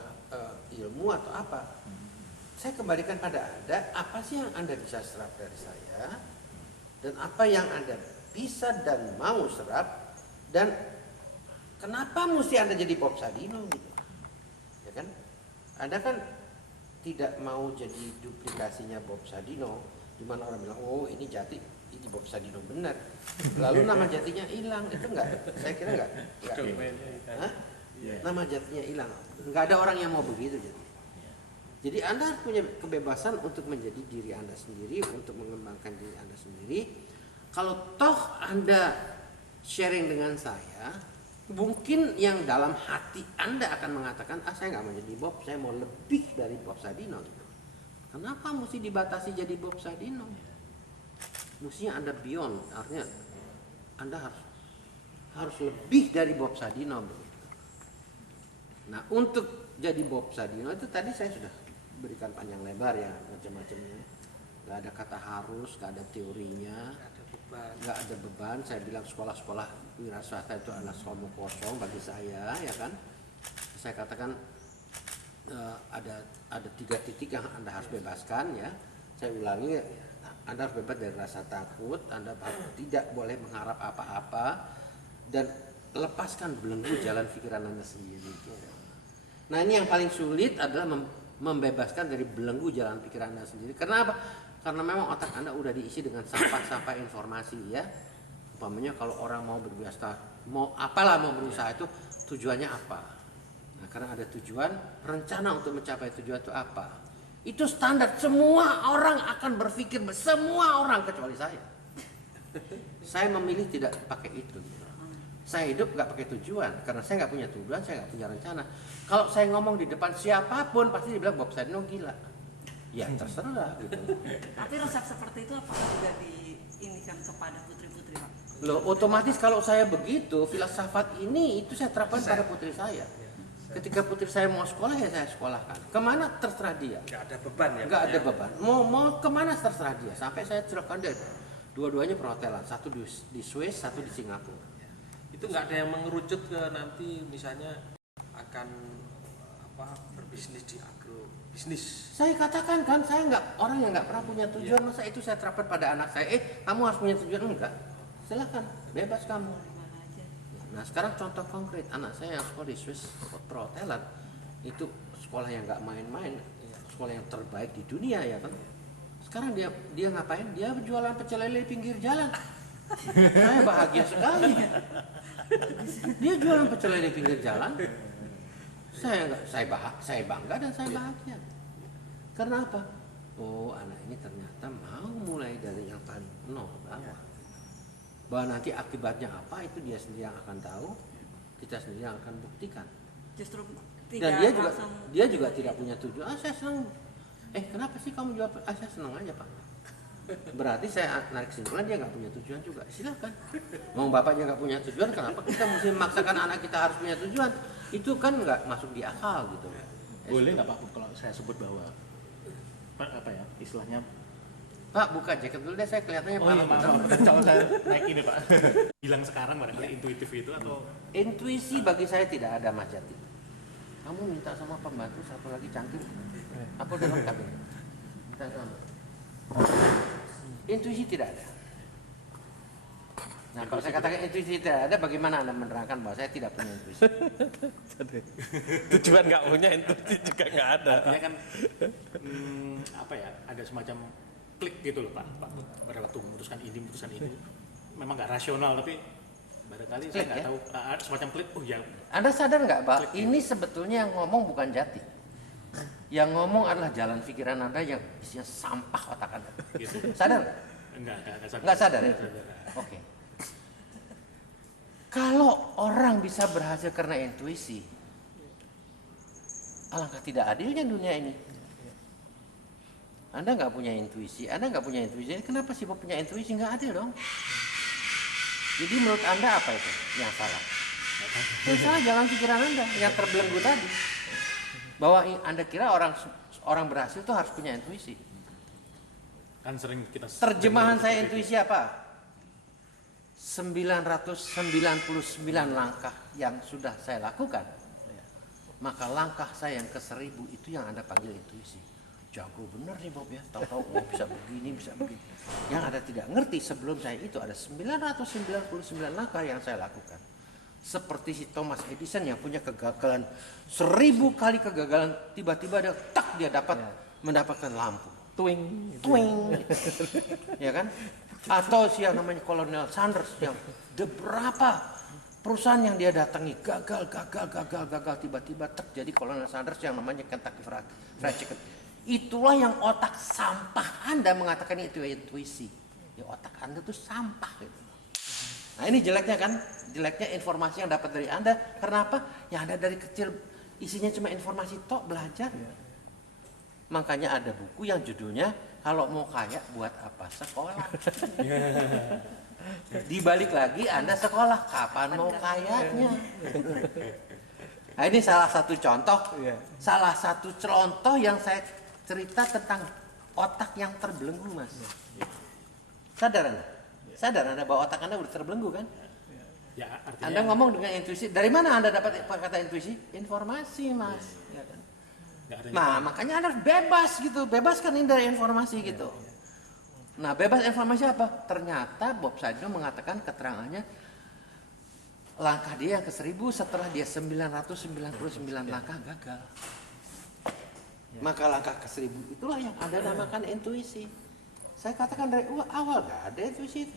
ilmu atau apa. Saya kembalikan pada Anda, apa sih yang Anda bisa serap dari saya, dan apa yang Anda bisa dan mau serap, dan kenapa mesti Anda jadi Bob Sadino gitu, ya kan? Anda kan tidak mau jadi duplikasinya Bob Sadino. Di mana orang bilang, oh ini Jati, ini Bob Sadino benar. Lalu nama Jatinya hilang, itu enggak? Saya kira enggak. Nama Jatinya hilang. Enggak ada orang yang mau begitu. Jadi Anda punya kebebasan untuk menjadi diri Anda sendiri, untuk mengembangkan diri Anda sendiri. Kalau toh Anda sharing dengan saya, mungkin yang dalam hati Anda akan mengatakan, saya nggak mau jadi Bob, saya mau lebih dari Bob Sadino. Gitu. Kenapa mesti dibatasi jadi Bob Sadino? Mestinya Anda beyond, artinya Anda harus lebih dari Bob Sadino. Begitu. Nah, untuk jadi Bob Sadino itu tadi saya sudah berikan panjang lebar ya macam-macamnya. Gak ada kata harus, gak ada teorinya, gak ada beban. Saya bilang sekolah-sekolah wira swasta itu adalah omong kosong bagi saya, ya kan. Saya katakan ada 3 titik yang Anda harus bebaskan ya. Saya ulangi, Anda harus bebas dari rasa takut, Anda tidak boleh mengharap apa-apa, dan lepaskan belenggu jalan pikiran Anda sendiri. Nah ini yang paling sulit adalah membebaskan dari belenggu jalan pikiran Anda sendiri. Karena apa? Karena memang otak Anda udah diisi dengan sampah-sampah informasi ya. Umpamanya kalau orang mau berusaha, mau berusaha itu tujuannya apa? Nah, karena ada tujuan, rencana untuk mencapai tujuan itu apa? Itu standar, semua orang akan berpikir, semua orang kecuali saya. Saya memilih tidak pakai itu. Saya hidup nggak pakai tujuan, karena saya nggak punya tujuan, saya nggak punya rencana. Kalau saya ngomong di depan siapapun pasti dibilang Bob Sadino gila. Ya terserah gitu. Tapi resep seperti itu apakah juga diinikan kepada putri-putri, Pak? Loh, otomatis kalau saya begitu, filsafat ini itu saya terapkan pada putri saya. Ketika putri saya mau sekolah ya saya sekolahkan. Kemana terserah dia. Nggak ada beban ya. Nggak ada beban. Mau kemana terserah dia. Sampai saya terapkan dia. Dua-duanya perhotelan. Satu di Swiss, satu di Singapura. Itu nggak ada yang mengerucut ke nanti misalnya akan berbisnis di agrobisnis. Saya katakan kan, saya nggak orang yang nggak pernah punya tujuan. Masa itu saya terapkan pada anak saya. Kamu harus punya tujuan enggak? Silakan, bebas kamu. Nah sekarang contoh konkret, anak saya yang sekolah di Swiss perhotelan itu sekolah yang nggak main-main, sekolah yang terbaik di dunia ya kan. Sekarang dia ngapain? Dia jualan pecel lele di pinggir jalan. Saya bahagia sekali. Dia jualan pecel lele di pinggir jalan. Saya bangga dan saya bahagia. Karena apa? Oh anak ini ternyata mau mulai dari yang paling nol bawah. Bahwa nanti akibatnya apa itu dia sendiri yang akan tahu, kita sendiri yang akan buktikan. Justru Dan dia juga tidak punya tujuan. Saya senang. Kenapa sih kamu jual? Saya senang aja Pak. Berarti saya narik kesimpulan dia nggak punya tujuan juga. Silakan. Mau bapaknya nggak punya tujuan, kenapa kita mesti memaksakan anak kita harus punya tujuan? Itu kan nggak masuk di akal gitu. Boleh nggak Pak kalau saya sebut bahwa apa ya istilahnya? Pak buka jaket dulu deh, saya kelihatannya Oh iya maaf, kalau saya naik ini Pak. Bilang sekarang barangkali intuitif itu atau intuisi bagi saya tidak ada Mas Jati. Kamu minta sama pembantu satu lagi cangkir, apa udah lengkap ini? Minta sama. Intuisi tidak ada. Nah kalau saya katakan intuisi tidak ada, bagaimana Anda menerangkan bahwa saya tidak punya intuisi? Tujuan nggak punya, intuisi juga nggak ada. artinya kan apa ya ada semacam klik gitu loh Pak pada waktu memutuskan ini memang nggak rasional tapi barangkali saya nggak tahu semacam klik. Oh ya Anda sadar nggak Pak? Ini sebetulnya yang ngomong bukan Jati. Yang ngomong adalah jalan pikiran Anda yang isinya sampah otak Anda. gitu. Sadar? Nggak sadar ya? Oke. Kalau orang bisa berhasil karena intuisi, alangkah tidak adilnya dunia ini. Anda nggak punya intuisi, kenapa sih punya intuisi? Nggak adil dong. Jadi menurut Anda apa itu yang salah? Yang salah jalan pikiran Anda yang terbelenggu tadi. Bahwa Anda kira orang berhasil itu harus punya intuisi. Kan sering kita Terjemahan saya intuisi apa? 999 langkah yang sudah saya lakukan. Maka langkah saya yang ke 1000 itu yang Anda panggil intuisi. Jago bener nih Bob ya, tahu-tahu bisa begini, bisa begini. Yang Anda tidak ngerti sebelum saya itu ada 999 langkah yang saya lakukan. Seperti si Thomas Edison yang punya kegagalan 1000 kali kegagalan, tiba-tiba dia dapat mendapatkan lampu. Twing. Ya kan? Atau si yang namanya Kolonel Sanders yang beberapa perusahaan yang dia datangi gagal, tiba-tiba terjadi Kolonel Sanders yang namanya Kentucky Fried Chicken. Itulah yang otak sampah Anda mengatakan itu intuisi. Ya otak Anda tuh sampah gitu. Nah ini jeleknya kan, jeleknya informasi yang dapat dari Anda. Karena apa? Ya Anda dari kecil isinya cuma informasi tok belajar. Makanya ada buku yang judulnya kalau mau kaya buat apa sekolah. Dibalik lagi Anda sekolah, kapan mau kayanya? Nah ini salah satu contoh, yang saya cerita tentang otak yang terbelenggu Mas. Sadar Anda bahwa otak Anda udah terbelenggu kan? ya artinya Anda ngomong dengan intuisi. Dari mana Anda dapat kata intuisi? Informasi Mas. Ya kan? Nggak ada Nah, makanya Anda harus bebas gitu, bebaskan ini dari informasi gitu. Nah, bebas informasi apa? Ternyata Bob Sadino mengatakan keterangannya langkah dia yang ke-1000 setelah dia 999 langkah gagal. Maka langkah ke-1000 itulah yang Anda namakan intuisi. Saya katakan dari awal nggak ada intuisi itu.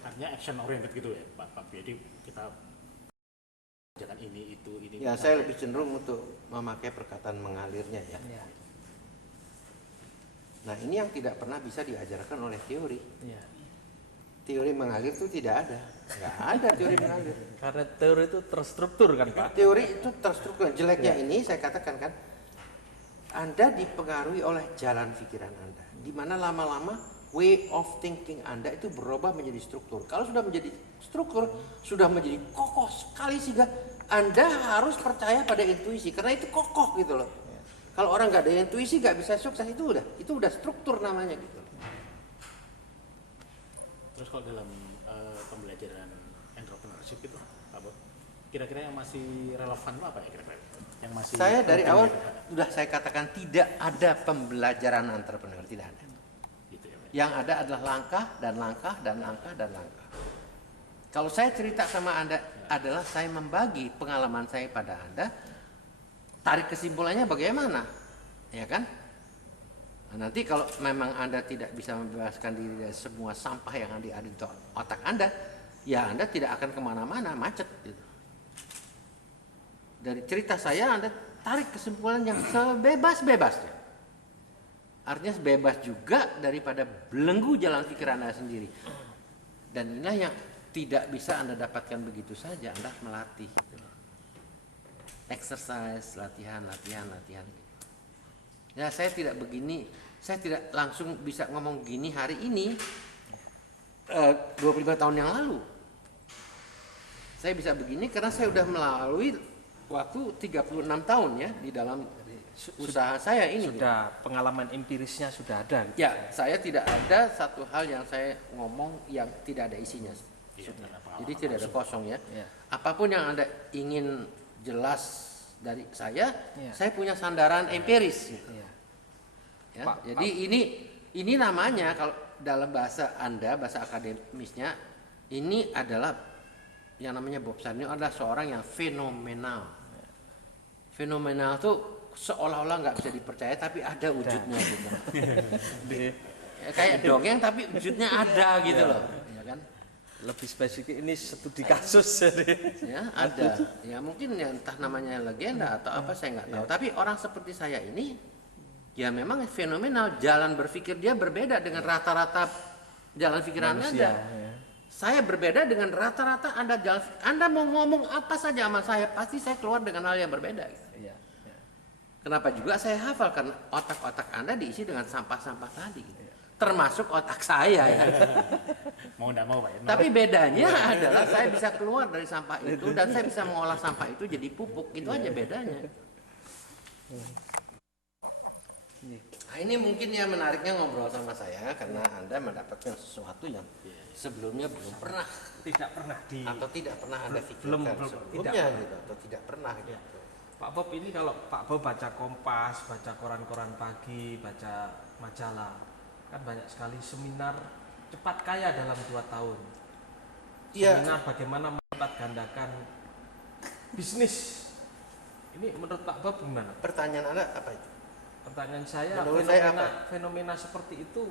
artinya action oriented gitu ya Pak. Jadi kita jangan ini itu ini. Ya, saya lebih cenderung untuk memakai perkataan mengalirnya ya. Ya. Nah, ini yang tidak pernah bisa diajarkan oleh teori. Ya. Teori mengalir itu tidak ada. Nggak ada teori mengalir. Karena teori itu terstruktur kan Pak. Teori itu terstruktur. Jeleknya ini saya katakan kan, Anda dipengaruhi oleh jalan pikiran Anda, di mana lama-lama way of thinking Anda itu berubah menjadi struktur. Kalau sudah menjadi struktur, sudah menjadi kokoh sekali sehingga Anda harus percaya pada intuisi karena itu kokoh gitu loh. Kalau orang nggak ada intuisi nggak bisa sukses, itu udah struktur namanya gitu. Terus kalau dalam pembelajaran entrepreneurship itu Pak Bob, kira-kira yang masih relevan itu apa ya kira-kira? Yang masih Saya dari awal sudah saya katakan tidak ada pembelajaran entrepreneur, tidak ada. gitu ya Pak. Yang ada adalah langkah dan langkah dan langkah dan langkah. Kalau saya cerita sama Anda adalah saya membagi pengalaman saya pada Anda, tarik kesimpulannya bagaimana, ya kan? Nah, nanti kalau memang Anda tidak bisa membebaskan diri dari semua sampah yang ada di otak Anda, ya Anda tidak akan kemana-mana, macet gitu. Dari cerita saya Anda tarik kesimpulan yang sebebas-bebasnya. Artinya bebas juga daripada belenggu jalan pikiran Anda sendiri. Dan inilah yang tidak bisa Anda dapatkan begitu saja, Anda harus melatih. Exercise, latihan. Ya, saya tidak begini, saya tidak langsung bisa ngomong gini hari ini 25 tahun yang lalu. Saya bisa begini karena saya sudah melalui waktu 36 tahun ya di dalam usaha saya ini. Sudah pengalaman empirisnya sudah ada. Gitu. Ya, saya tidak ada satu hal yang saya ngomong yang tidak ada isinya. Jadi tidak ada kosong ya. Ya. Apapun yang Anda ingin jelas dari saya Ya. punya sandaran empiris. Ya. Ya, Pak, jadi ini namanya kalau dalam bahasa Anda, bahasa akademisnya, ini adalah yang namanya Bob Sadino adalah seorang yang fenomenal. Fenomenal tuh seolah-olah nggak bisa dipercaya tapi ada wujudnya gitu. Ya, kayak dongeng tapi wujudnya ada gitu loh, ya kan? Lebih spesifik ini studi kasus jadi. Ya ada. Ya mungkin ya entah namanya legenda atau apa saya nggak tahu. Tapi orang seperti saya ini ya memang fenomenal. Jalan berpikir dia berbeda dengan rata-rata jalan pikiran Anda. Ya. Saya berbeda dengan rata-rata Anda mau ngomong apa saja sama saya, pasti saya keluar dengan hal yang berbeda. Ya. Ya. Kenapa juga saya hafal? Karena otak-otak Anda diisi dengan sampah-sampah tadi. Termasuk otak saya ya. Mau nggak mau Pak ya. Tapi bedanya adalah saya bisa keluar dari sampah itu dan saya bisa mengolah sampah itu jadi pupuk. Itu aja bedanya. Nah, ini mungkin yang menariknya ngobrol sama saya karena Anda mendapatkan sesuatu yang sebelumnya belum pernah Tidak pernah di atau tidak pernah Anda belum, pikirkan sebelumnya tidak. gitu atau tidak pernah gitu. Pak Bob ini kalau Pak Bob baca Kompas, baca koran-koran pagi, baca majalah, kan banyak sekali seminar cepat kaya dalam 2 tahun. Iya. Seminar bagaimana melipat gandakan bisnis. Ini menurut Pak Bob gimana? Pertanyaan Anda apa itu? Pertanyaan saya, Menurut saya fenomena seperti itu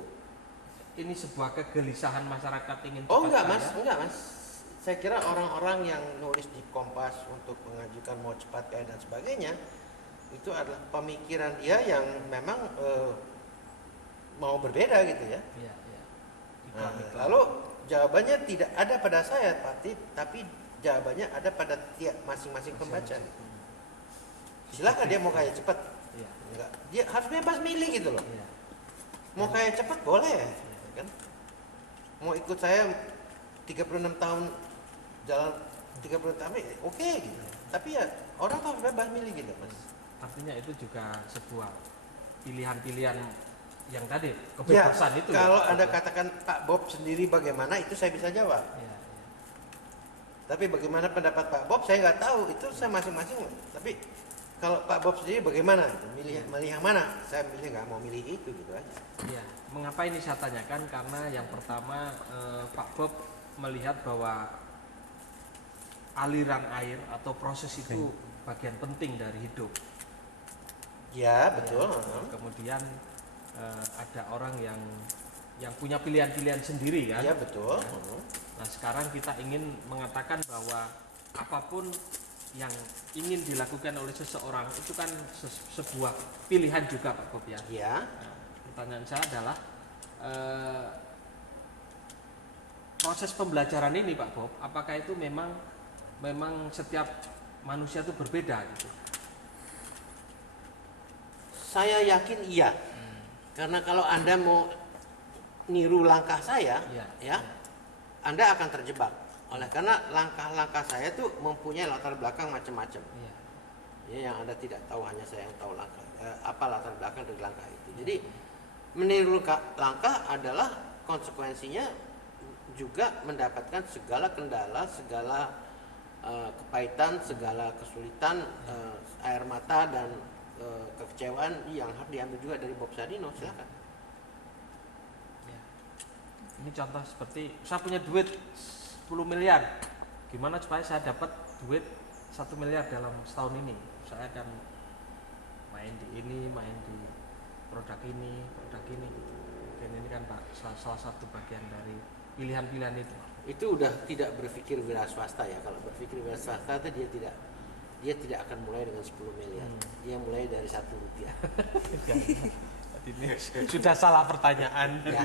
ini sebuah kegelisahan masyarakat ingin Oh cepat enggak kaya? Mas. Saya kira orang-orang yang nulis di Kompas untuk mengajukan mau cepat kaya dan sebagainya itu adalah pemikiran dia yang memang mau berbeda gitu ya. Iya, iya. Nah, Iklan-iklan. lalu jawabannya tidak ada pada saya, tapi jawabannya ada pada tiap masing-masing pembaca. Silakan dia mau kaya cepat. Iya, Enggak, dia harus bebas milih gitu loh. iya. Mau kaya cepat boleh, kan? Mau ikut saya 36 tahun jalan 36 tahun, oke gitu. Tapi ya orang tuh harus bebas milih gitu, Mas. Artinya itu juga sebuah pilihan-pilihan yang tadi Ya, kebebasan itu. kalau Anda katakan Pak Bob sendiri bagaimana itu saya bisa jawab. Iya, iya. Tapi bagaimana pendapat Pak Bob saya nggak tahu, itu saya masing-masing. Tapi Kalau Pak Bob sendiri bagaimana? Milih yang mana? Saya milih nggak mau milih itu gitu aja. Ya, mengapa ini saya tanyakan? Karena yang pertama Pak Bob melihat bahwa aliran air atau proses itu bagian penting dari hidup. Ya betul. Ya, kemudian ada orang yang punya pilihan-pilihan sendiri kan? Iya betul. Nah sekarang kita ingin mengatakan bahwa apapun yang ingin dilakukan oleh seseorang itu kan sebuah pilihan juga Pak Bob ya. Iya. Nah, pertanyaan saya adalah proses pembelajaran ini Pak Bob, apakah itu memang setiap manusia itu berbeda gitu? Saya yakin iya. Karena kalau Anda mau niru langkah saya, Iya. ya, Anda akan terjebak. Oleh karena langkah-langkah saya itu mempunyai latar belakang macam-macam. Iya. Ya, yang Anda tidak tahu, hanya saya yang tahu apa latar belakang dari langkah itu. Jadi meniru langkah adalah konsekuensinya juga mendapatkan segala kendala, segala kepahitan, segala kesulitan, air mata dan kekecewaan yang harus diambil juga dari Bob Sadino. Silakan. Ya. Ini contoh seperti saya punya duit 10 miliar. Gimana supaya saya dapat duit 1 miliar dalam setahun ini? Saya akan main di ini, main di produk ini gitu. Dan ini kan Pak salah satu bagian dari pilihan-pilihan itu. Itu udah tidak berpikir wira swasta ya. Kalau berpikir wira swasta itu dia tidak akan mulai dengan 10 miliar. Dia mulai dari 1 rupiah. Ini sudah salah pertanyaan. Ya.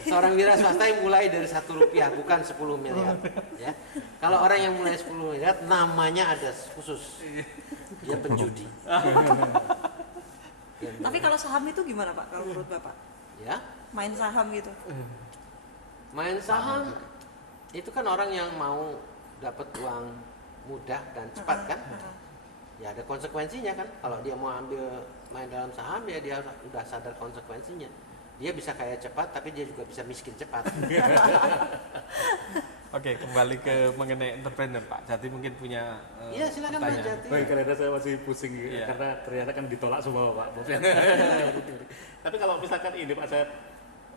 Seorang wira swasta yang mulai dari 1 rupiah, bukan 10 miliar. Ya. Kalau orang yang mulai 10 miliar, namanya ada khusus. Dia penjudi. Tapi kalau saham itu gimana Pak kalau menurut Bapak? Ya, Main saham gitu. main saham itu kan orang yang mau dapat uang mudah dan cepat kan? Ya ada konsekuensinya kan. Kalau dia mau ambil main dalam saham ya dia udah sadar konsekuensinya. Dia bisa kaya cepat tapi dia juga bisa miskin cepat. Oke, kembali ke mengenai entrepreneur Pak. Jati mungkin punya Iya, silakan Pak pertanyaan. Jati. Baik, karena saya masih pusing Iya. karena ternyata kan ditolak semua Pak Bob. Tapi kalau misalkan ini Pak, saya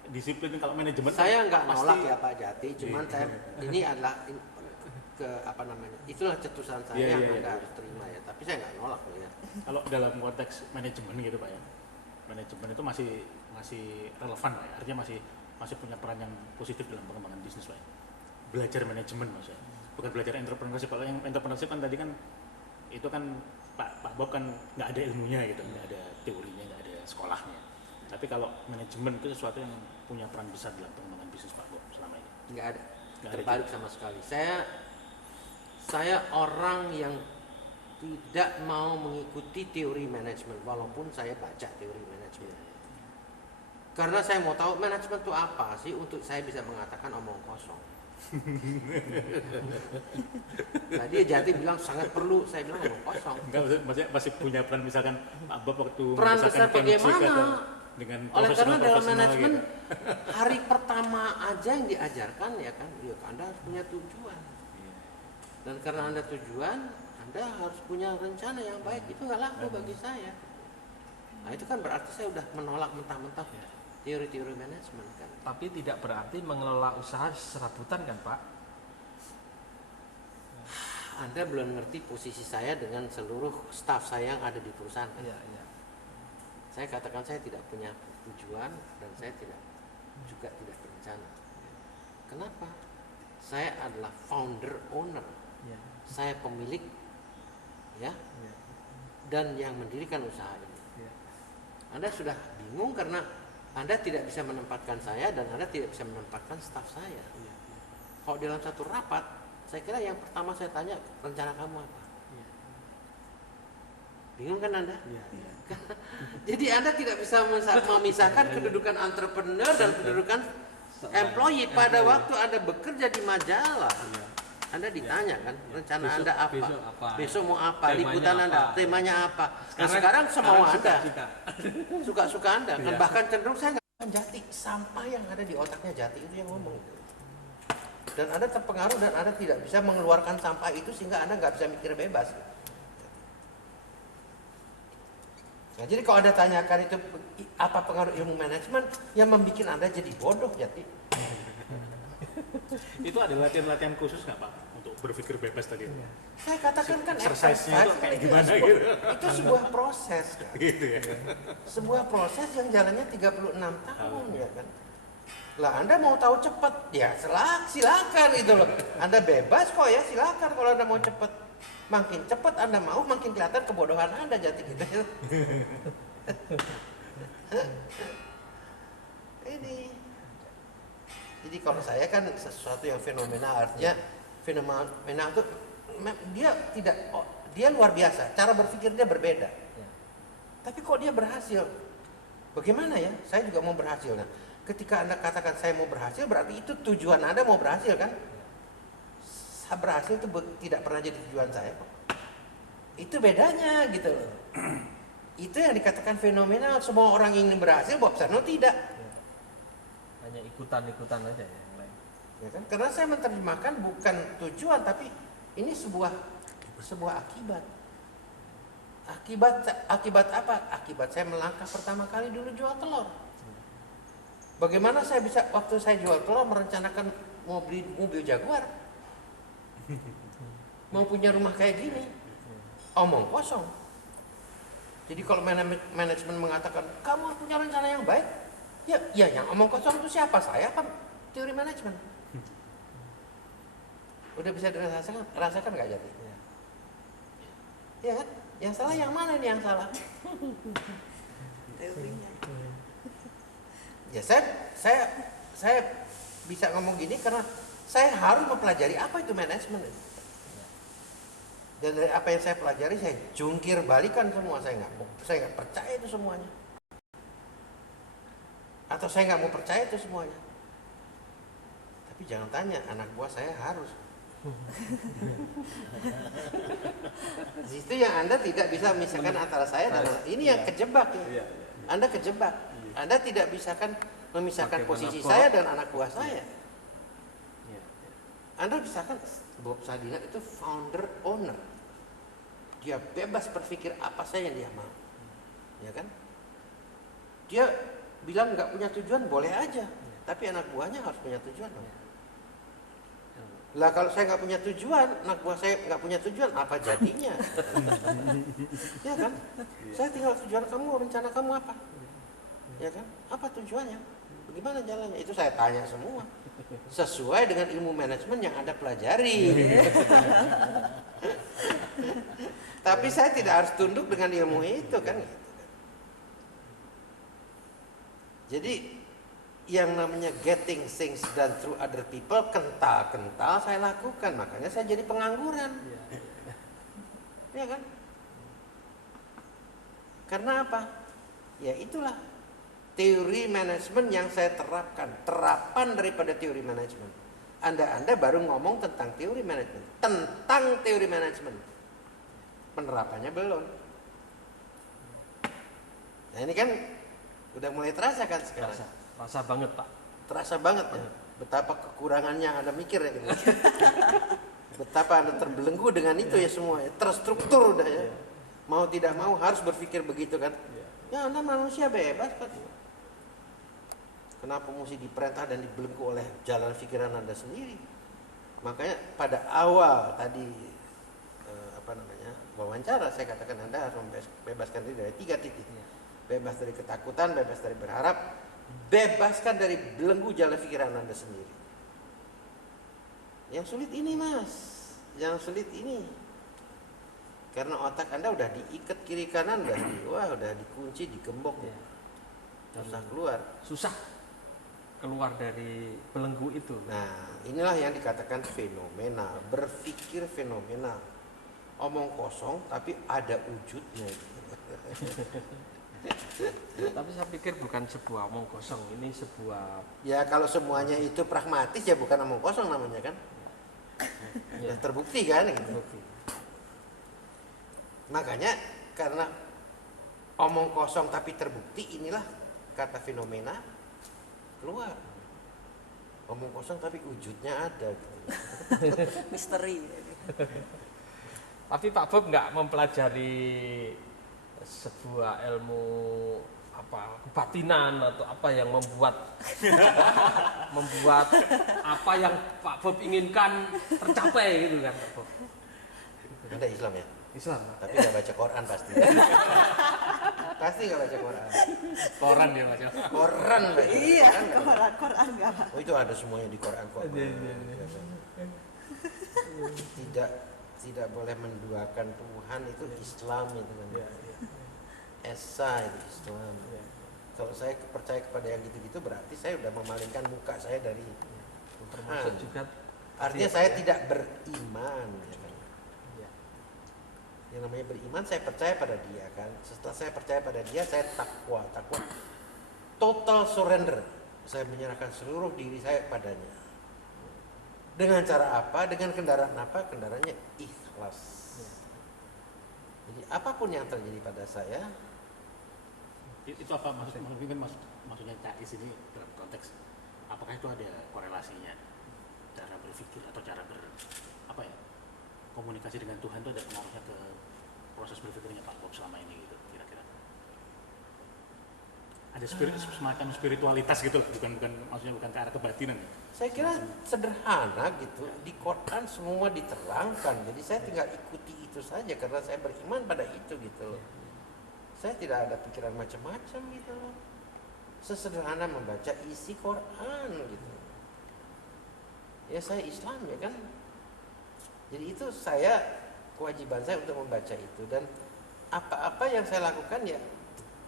disiplin kalau manajemen Saya nggak pasti- nolak ya Pak Jati, cuman saya ini adalah itulah cetusan saya Iya, yang iya, Anda iya. harus terima ya. Tapi saya nggak nolak loh ya. Kalau dalam konteks manajemen gitu Pak ya, manajemen itu masih relevan Pak ya, artinya masih punya peran yang positif dalam pengembangan bisnis Pak ya. Belajar manajemen maksudnya, bukan belajar entrepreneurship. Kalau yang entrepreneurship kan tadi kan itu kan Pak Bob kan nggak ada ilmunya gitu, nggak ada teorinya, nggak ada sekolahnya. Tapi kalau manajemen itu sesuatu yang punya peran besar dalam pengembangan bisnis Pak Bob selama ini. Nggak ada. Nggak ada Terbalik sama sekali. Saya orang yang tidak mau mengikuti teori manajemen walaupun saya baca teori manajemen. Karena saya mau tahu manajemen itu apa sih untuk saya bisa mengatakan omong kosong. Nah dia Jati bilang sangat perlu, saya bilang omong kosong. Enggak, maksudnya masih punya peran misalkan Pak Bob waktu Peran membesarkan besar Kenchik bagaimana? atau dengan Oleh karena dalam profesional manajemen gitu. hari pertama aja yang diajarkan ya kan, ya Anda harus punya tujuan. Dan karena Anda tujuan, Anda harus punya rencana yang baik. Itu nggak laku bagi saya. Nah itu kan berarti saya udah menolak mentah-mentah teori-teori manajemen kan. Tapi tidak berarti mengelola usaha serabutan kan Pak? Anda belum ngerti posisi saya dengan seluruh staf saya yang ada di perusahaan. Kan? Iya, iya. Saya katakan saya tidak punya tujuan dan saya juga tidak berencana. Kenapa? Saya adalah founder owner. Iya. Saya pemilik, ya, Iya. dan yang mendirikan usaha ini. Iya. Anda sudah bingung karena Anda tidak bisa menempatkan saya dan Anda tidak bisa menempatkan staf saya. Iya. Kalau dalam satu rapat, saya kira yang pertama saya tanya, rencana kamu apa? Iya. Bingung kan Anda? Iya, iya. Jadi Anda tidak bisa memisahkan kedudukan entrepreneur dan kedudukan employee pada waktu Anda bekerja di majalah. Anda ditanya kan rencana Besok- Anda apa? besok apa? Besok mau apa? Temanya Liputan Anda, apa? temanya apa? Nah, sekarang semua Anda, suka-suka. suka-suka Anda. Kan Iya. bahkan cenderung saya nggak Jati, sampah yang ada di otaknya Jati itu yang ngomong. Dan Anda terpengaruh dan Anda tidak bisa mengeluarkan sampah itu sehingga Anda nggak bisa mikir bebas. Nah, jadi kalau Anda tanyakan itu apa pengaruh ilmu manajemen yang membuat Anda jadi bodoh, jadi Itu ada latihan-latihan khusus nggak Pak untuk berpikir bebas tadi? saya katakan kan Exercise-nya itu kayak gimana sebuah, gitu? itu sebuah proses kan? Gitu ya. Sebuah proses yang jalannya 36 tahun ya kan. Lah Anda mau tahu cepat ya silakan gitu loh. Anda bebas kok ya, silakan kalau Anda mau cepat. Makin cepat Anda mau, makin kelihatan kebodohan Anda jadi gitu. Ini. Jadi kalau saya kan sesuatu yang fenomenal, artinya fenomenal itu dia luar biasa, cara berpikir dia berbeda. Tapi kok dia berhasil? Bagaimana ya? Saya juga mau berhasil. Nah, ketika Anda katakan saya mau berhasil, berarti itu tujuan Anda mau berhasil kan? Saya berhasil itu tidak pernah jadi tujuan saya kok. Itu bedanya gitu loh. Itu yang dikatakan fenomenal. Semua orang ingin berhasil, Bob Sarno tidak. Hanya ikutan-ikutan aja ya, yang lain. Ya kan? Karena saya menerjemahkan bukan tujuan, tapi ini sebuah akibat. Akibat apa? Akibat saya melangkah pertama kali dulu jual telur. Bagaimana saya bisa waktu saya jual telur merencanakan mau beli mobil Jaguar, mau punya rumah kayak gini, omong kosong. Jadi kalau manajemen mengatakan kamu harus punya rencana yang baik, ya yang omong kosong itu siapa? Saya apa teori manajemen? Udah bisa rasakan nggak jadi? Ya kan? Yang salah yang mana nih yang salah? Teorinya. Ya saya bisa ngomong gini karena saya harus mempelajari apa itu manajemen. Dan dari apa yang saya pelajari saya jungkir balikan semua, saya nggak percaya itu semuanya. Atau saya nggak mau percaya itu semuanya. Tapi jangan tanya, anak buah saya harus. Itu yang Anda tidak bisa memisahkan antara saya dan ini yang kejebak ya. Anda kejebak. Anda tidak bisa kan memisahkan posisi saya dan anak buah saya. Anda misalkan Bob Sadina itu founder owner. Dia bebas berpikir apa saja yang dia mau. Ya kan? Dia bilang nggak punya tujuan boleh aja. Tapi anak buahnya harus punya tujuan. Lah kalau saya nggak punya tujuan, anak buah saya nggak punya tujuan, apa jadinya? Ya kan? Saya tinggal tujuan kamu, rencana kamu apa? Ya kan? Apa tujuannya? Bagaimana jalannya? Itu saya tanya semua. Sesuai dengan ilmu manajemen yang Anda pelajari. Tapi saya tidak harus tunduk dengan ilmu itu kan. Jadi yang namanya getting things done through other people kental saya lakukan, makanya saya jadi pengangguran. Ya kan? Karena apa? Ya itulah teori manajemen yang saya terapkan, terapan daripada teori manajemen. Anda baru ngomong tentang teori manajemen, penerapannya belum. Nah ini kan udah mulai terasa kan sekarang. Terasa banget Pak. Terasa banget ya. Betapa kekurangannya Anda mikir ya. Gitu. Betapa Anda terbelenggu dengan itu ya semua ya. Terstruktur udah ya. Mau tidak mau harus berpikir begitu kan. Ya Anda manusia bebas kan. Kenapa mesti diperintah dan dibelenggu oleh jalan pikiran Anda sendiri? Makanya pada awal tadi wawancara saya katakan Anda harus membebaskan diri dari 3 titik. Bebas dari ketakutan, bebas dari berharap, bebaskan dari belenggu jalan pikiran Anda sendiri. Yang sulit ini Mas, yang sulit ini. Karena otak Anda udah diikat kiri kanan, udah dikunci, digembok. Susah keluar. Susah keluar dari belenggu itu. Nah, inilah yang dikatakan fenomenal, berpikir fenomenal. Omong kosong tapi ada wujudnya. Tapi saya pikir bukan sebuah omong kosong, ini sebuah Ya kalau semuanya itu pragmatis ya bukan omong kosong namanya kan. Ya terbukti kan gitu. Makanya karena omong kosong tapi terbukti, inilah kata fenomena keluar. Omong kosong tapi wujudnya ada gitu. Misteri. Tapi Pak Bob nggak mempelajari sebuah ilmu apa kebatinan atau apa yang membuat membuat apa yang Pak Bob inginkan tercapai gitu kan Pak Bob. Anda Islam ya? Islam. Tapi nggak baca Quran pasti. Pasti nggak baca Quran. Koran dia baca. Quran baca. Iya, Quran nggak baca. Quran enggak. Oh itu ada semuanya di Quran kok. Tidak boleh menduakan Tuhan itu Islam itu kan. Esa itu Islam. Kalau saya percaya kepada yang gitu-gitu berarti saya udah memalingkan muka saya dari Termasuk juga artinya saya tidak beriman ya kan? Yang namanya beriman saya percaya pada dia kan. Setelah saya percaya pada dia saya takwa total surrender. Saya menyerahkan seluruh diri saya padanya. Dengan cara apa? Dengan kendaraan apa? Kendaraannya ikhlas. Jadi apapun yang terjadi pada saya, Itu apa maksudnya Cais ini dalam konteks apakah itu ada korelasinya cara berpikir atau cara komunikasi dengan Tuhan itu ada pengaruhnya ke proses berpikirnya Pak Bob selama ini gitu kira-kira ada semacam spiritualitas gitu maksudnya bukan ke arah kebatinan ya? saya kira sederhana gitu. Di Quran semua diterangkan. Jadi saya tinggal ikuti itu saja karena saya beriman pada itu gitu loh. Saya tidak ada pikiran macam-macam gitu loh. Sesederhana membaca isi Quran gitu. Ya saya Islam ya kan. Jadi itu kewajiban saya untuk membaca itu dan apa-apa yang saya lakukan ya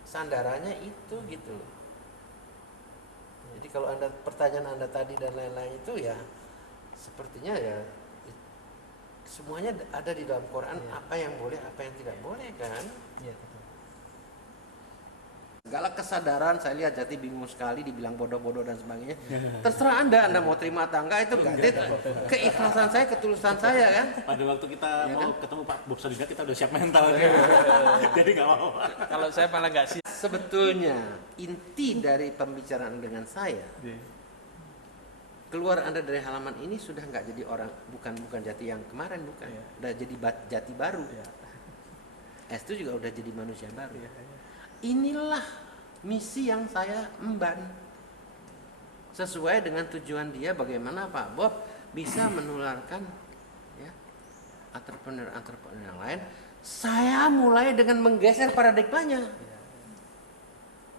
sandarannya itu gitu loh. Jadi kalau pertanyaan Anda tadi dan lain-lain itu ya sepertinya ya semuanya ada di dalam Quran apa yang boleh apa yang tidak boleh kan. Segala kesadaran saya lihat Jati bingung sekali dibilang bodoh-bodoh dan sebagainya. Terserah Anda mau terima atau enggak itu enggak. Keikhlasan saya, ketulusan saya kan. Pada waktu kita mau ketemu Pak Bob Sadiga kita udah siap mental jadi nggak mau. kalau saya malah nggak siap. Sebetulnya inti dari pembicaraan dengan saya keluar Anda dari halaman ini sudah nggak jadi orang bukan Jati yang kemarin bukan. Udah jadi Jati baru. Es itu juga udah jadi manusia baru. Inilah misi yang saya emban sesuai dengan tujuan dia bagaimana Pak Bob bisa menularkan ya entrepreneur yang lain. Saya mulai dengan menggeser paradigmanya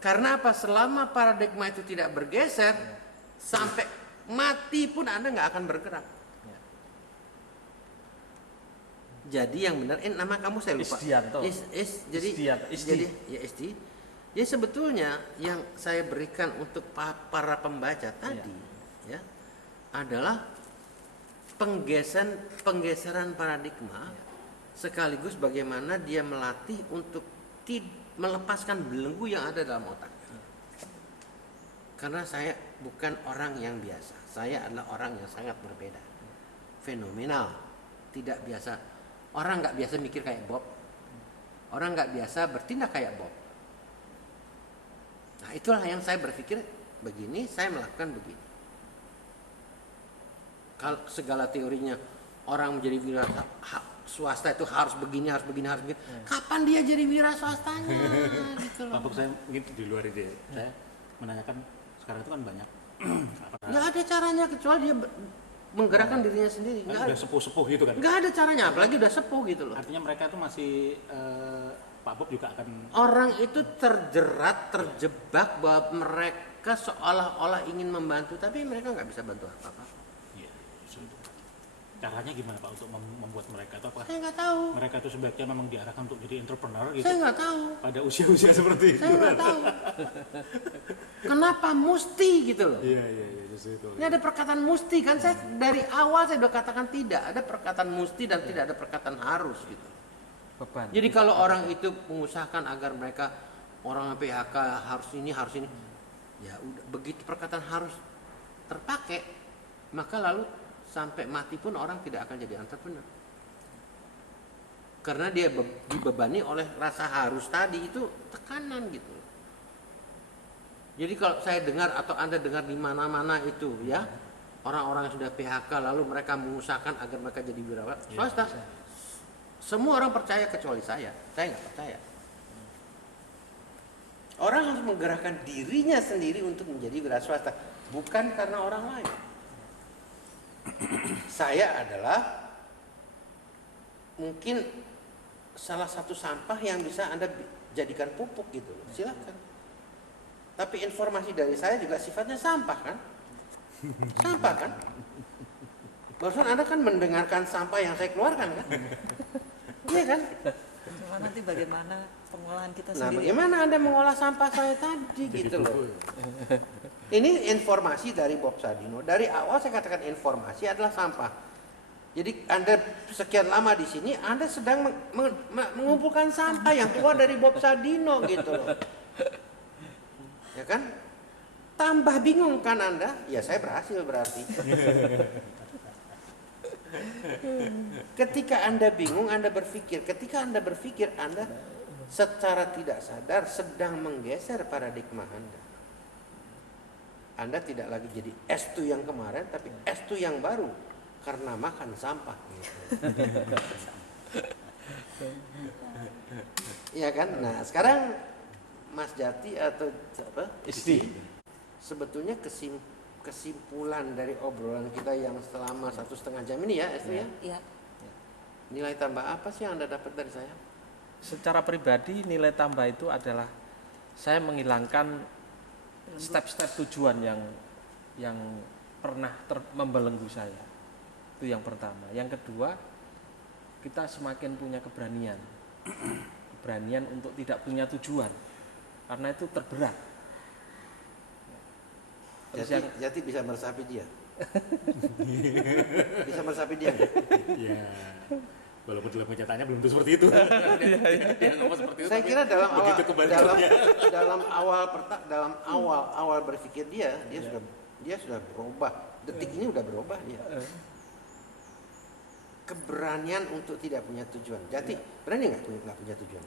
karena apa selama paradigma itu tidak bergeser sampai mati pun Anda nggak akan bergerak. Jadi yang benar nama kamu saya lupa. Isdianto. Jadi sebetulnya yang saya berikan untuk para pembaca tadi ya adalah penggeseran paradigma sekaligus bagaimana dia melatih untuk melepaskan belenggu yang ada dalam otaknya. Karena saya bukan orang yang biasa. Saya adalah orang yang sangat berbeda. Fenomenal. Tidak biasa. Orang nggak biasa mikir kayak Bob. Orang nggak biasa bertindak kayak Bob. Nah itulah yang saya berpikir begini, saya melakukan begini. Kalau segala teorinya orang menjadi wira swasta itu harus begini. Kapan dia jadi wira swastanya? Gitu loh. Pak Bob saya mungkin di luar ide. Saya menanyakan sekarang itu kan banyak. Nggak ada caranya kecuali dia menggerakkan dirinya sendiri. Udah sepuh-sepuh gitu kan. Nggak ada caranya, apalagi udah sepuh gitu loh. Artinya mereka itu masih Pak Bob juga akan Orang itu terjebak bahwa mereka seolah-olah ingin membantu, tapi mereka nggak bisa bantu apa-apa. Iya, caranya gimana Pak untuk membuat mereka itu apa? Saya nggak tahu. Mereka itu sebaiknya memang diarahkan untuk jadi entrepreneur gitu. Saya nggak tahu. Pada usia-usia seperti itu. Saya nggak tahu. Kenapa mesti gitu loh? Iya, justru itu. Ini ada perkataan mesti kan saya dari awal saya udah katakan tidak ada perkataan mesti dan tidak ada perkataan harus gitu. Beban. Jadi kalau orang itu mengusahakan agar mereka orang PHK harus ini, ya udah begitu perkataan harus terpakai, maka lalu sampai mati pun orang tidak akan jadi entrepreneur. Karena dia dibebani oleh rasa harus tadi itu tekanan gitu. Jadi kalau saya dengar atau Anda dengar di mana-mana itu ya orang-orang yang sudah PHK lalu mereka mengusahakan agar mereka jadi wirawan swasta. Semua orang percaya kecuali saya nggak percaya. harus menggerakkan dirinya sendiri untuk menjadi wira swasta, bukan karena orang lain. Saya adalah mungkin salah satu sampah yang bisa Anda jadikan pupuk gitu loh. Silakan. Tapi informasi dari saya juga sifatnya sampah kan? Sampah kan? Barusan Anda kan mendengarkan sampah yang saya keluarkan kan? Iya kan? Cuma nanti bagaimana pengolahan kita Nah, sendiri. bagaimana Anda mengolah sampah saya tadi gitu loh. Ini informasi dari Bob Sadino. Dari awal saya katakan informasi adalah sampah. Jadi Anda sekian lama di sini, Anda sedang mengumpulkan sampah yang keluar dari Bob Sadino gitu loh. Ya kan? Tambah bingung kan Anda? Ya saya berhasil berarti. Ketika Anda bingung, Anda berpikir. Ketika Anda berpikir, Anda secara tidak sadar sedang menggeser paradigma Anda. Anda tidak lagi jadi S2 yang kemarin, tapi S2 yang baru karena makan sampah. Iya kan? Nah sekarang Mas Jati atau apa? Isti. Sebetulnya kesimpulan dari obrolan kita yang selama 1,5 jam ini ya, Isti ya. Iya. Nilai tambah apa sih yang Anda dapat dari saya? Secara pribadi nilai tambah itu adalah saya menghilangkan step-step tujuan yang pernah membelenggu saya. Itu yang pertama. Yang kedua, kita semakin punya keberanian. Keberanian untuk tidak punya tujuan. Karena itu terberat. Terus Jati bisa meresapi dia. Bisa meresapi dia nggak? Ya, walaupun dalam kenyataannya belum tentu seperti itu. Dia ngomong seperti itu. Saya tapi kira dalam awal begitu kebaliknya. dalam awal berpikir dia sudah berubah. Detik ini udah berubah dia. Keberanian untuk tidak punya tujuan. Jati berani nggak punya tujuan?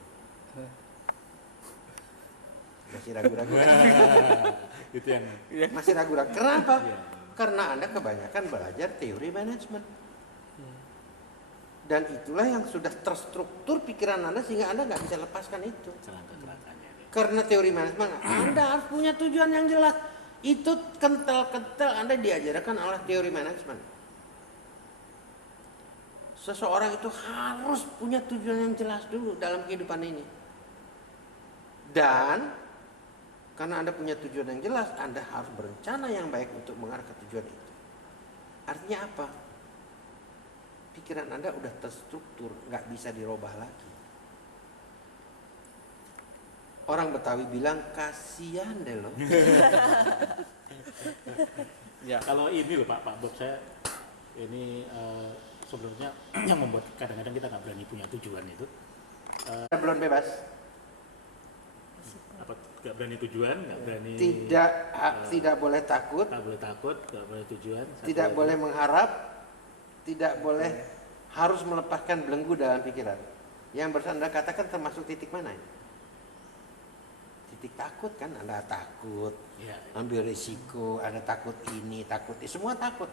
Masih ragu-ragu. Itu yang Masih ragu-ragu. Kenapa? Karena Anda kebanyakan belajar teori manajemen. Dan itulah yang sudah terstruktur pikiran Anda sehingga Anda nggak bisa lepaskan itu. celaka-celakanya. Karena teori manajemen, Anda harus punya tujuan yang jelas. Itu kental-kental Anda diajarkan oleh teori manajemen. Seseorang itu harus punya tujuan yang jelas dulu dalam kehidupan ini. Dan karena Anda punya tujuan yang jelas, Anda harus berencana yang baik untuk mengarah ke tujuan itu. Artinya apa? Pikiran Anda udah terstruktur, nggak bisa dirubah lagi. Orang Betawi bilang kasihan deh loh. ya, Kalau ini loh Pak Bob, saya ini sebenarnya yang membuat kadang-kadang kita nggak berani punya tujuan itu Belum bebas. apa, nggak berani tujuan, nggak berani Tidak boleh takut, nggak boleh takut, nggak boleh tujuan, satu tidak lagi, boleh mengharap, tidak boleh harus melepaskan belenggu dalam pikiran. Yang barusan Anda katakan termasuk titik mana ini? Titik takut kan, Anda takut ya, ambil risiko, Anda takut ini, takut ini, semua takut.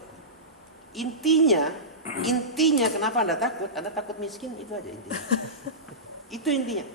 Intinya kenapa Anda takut miskin, itu aja intinya. Itu intinya.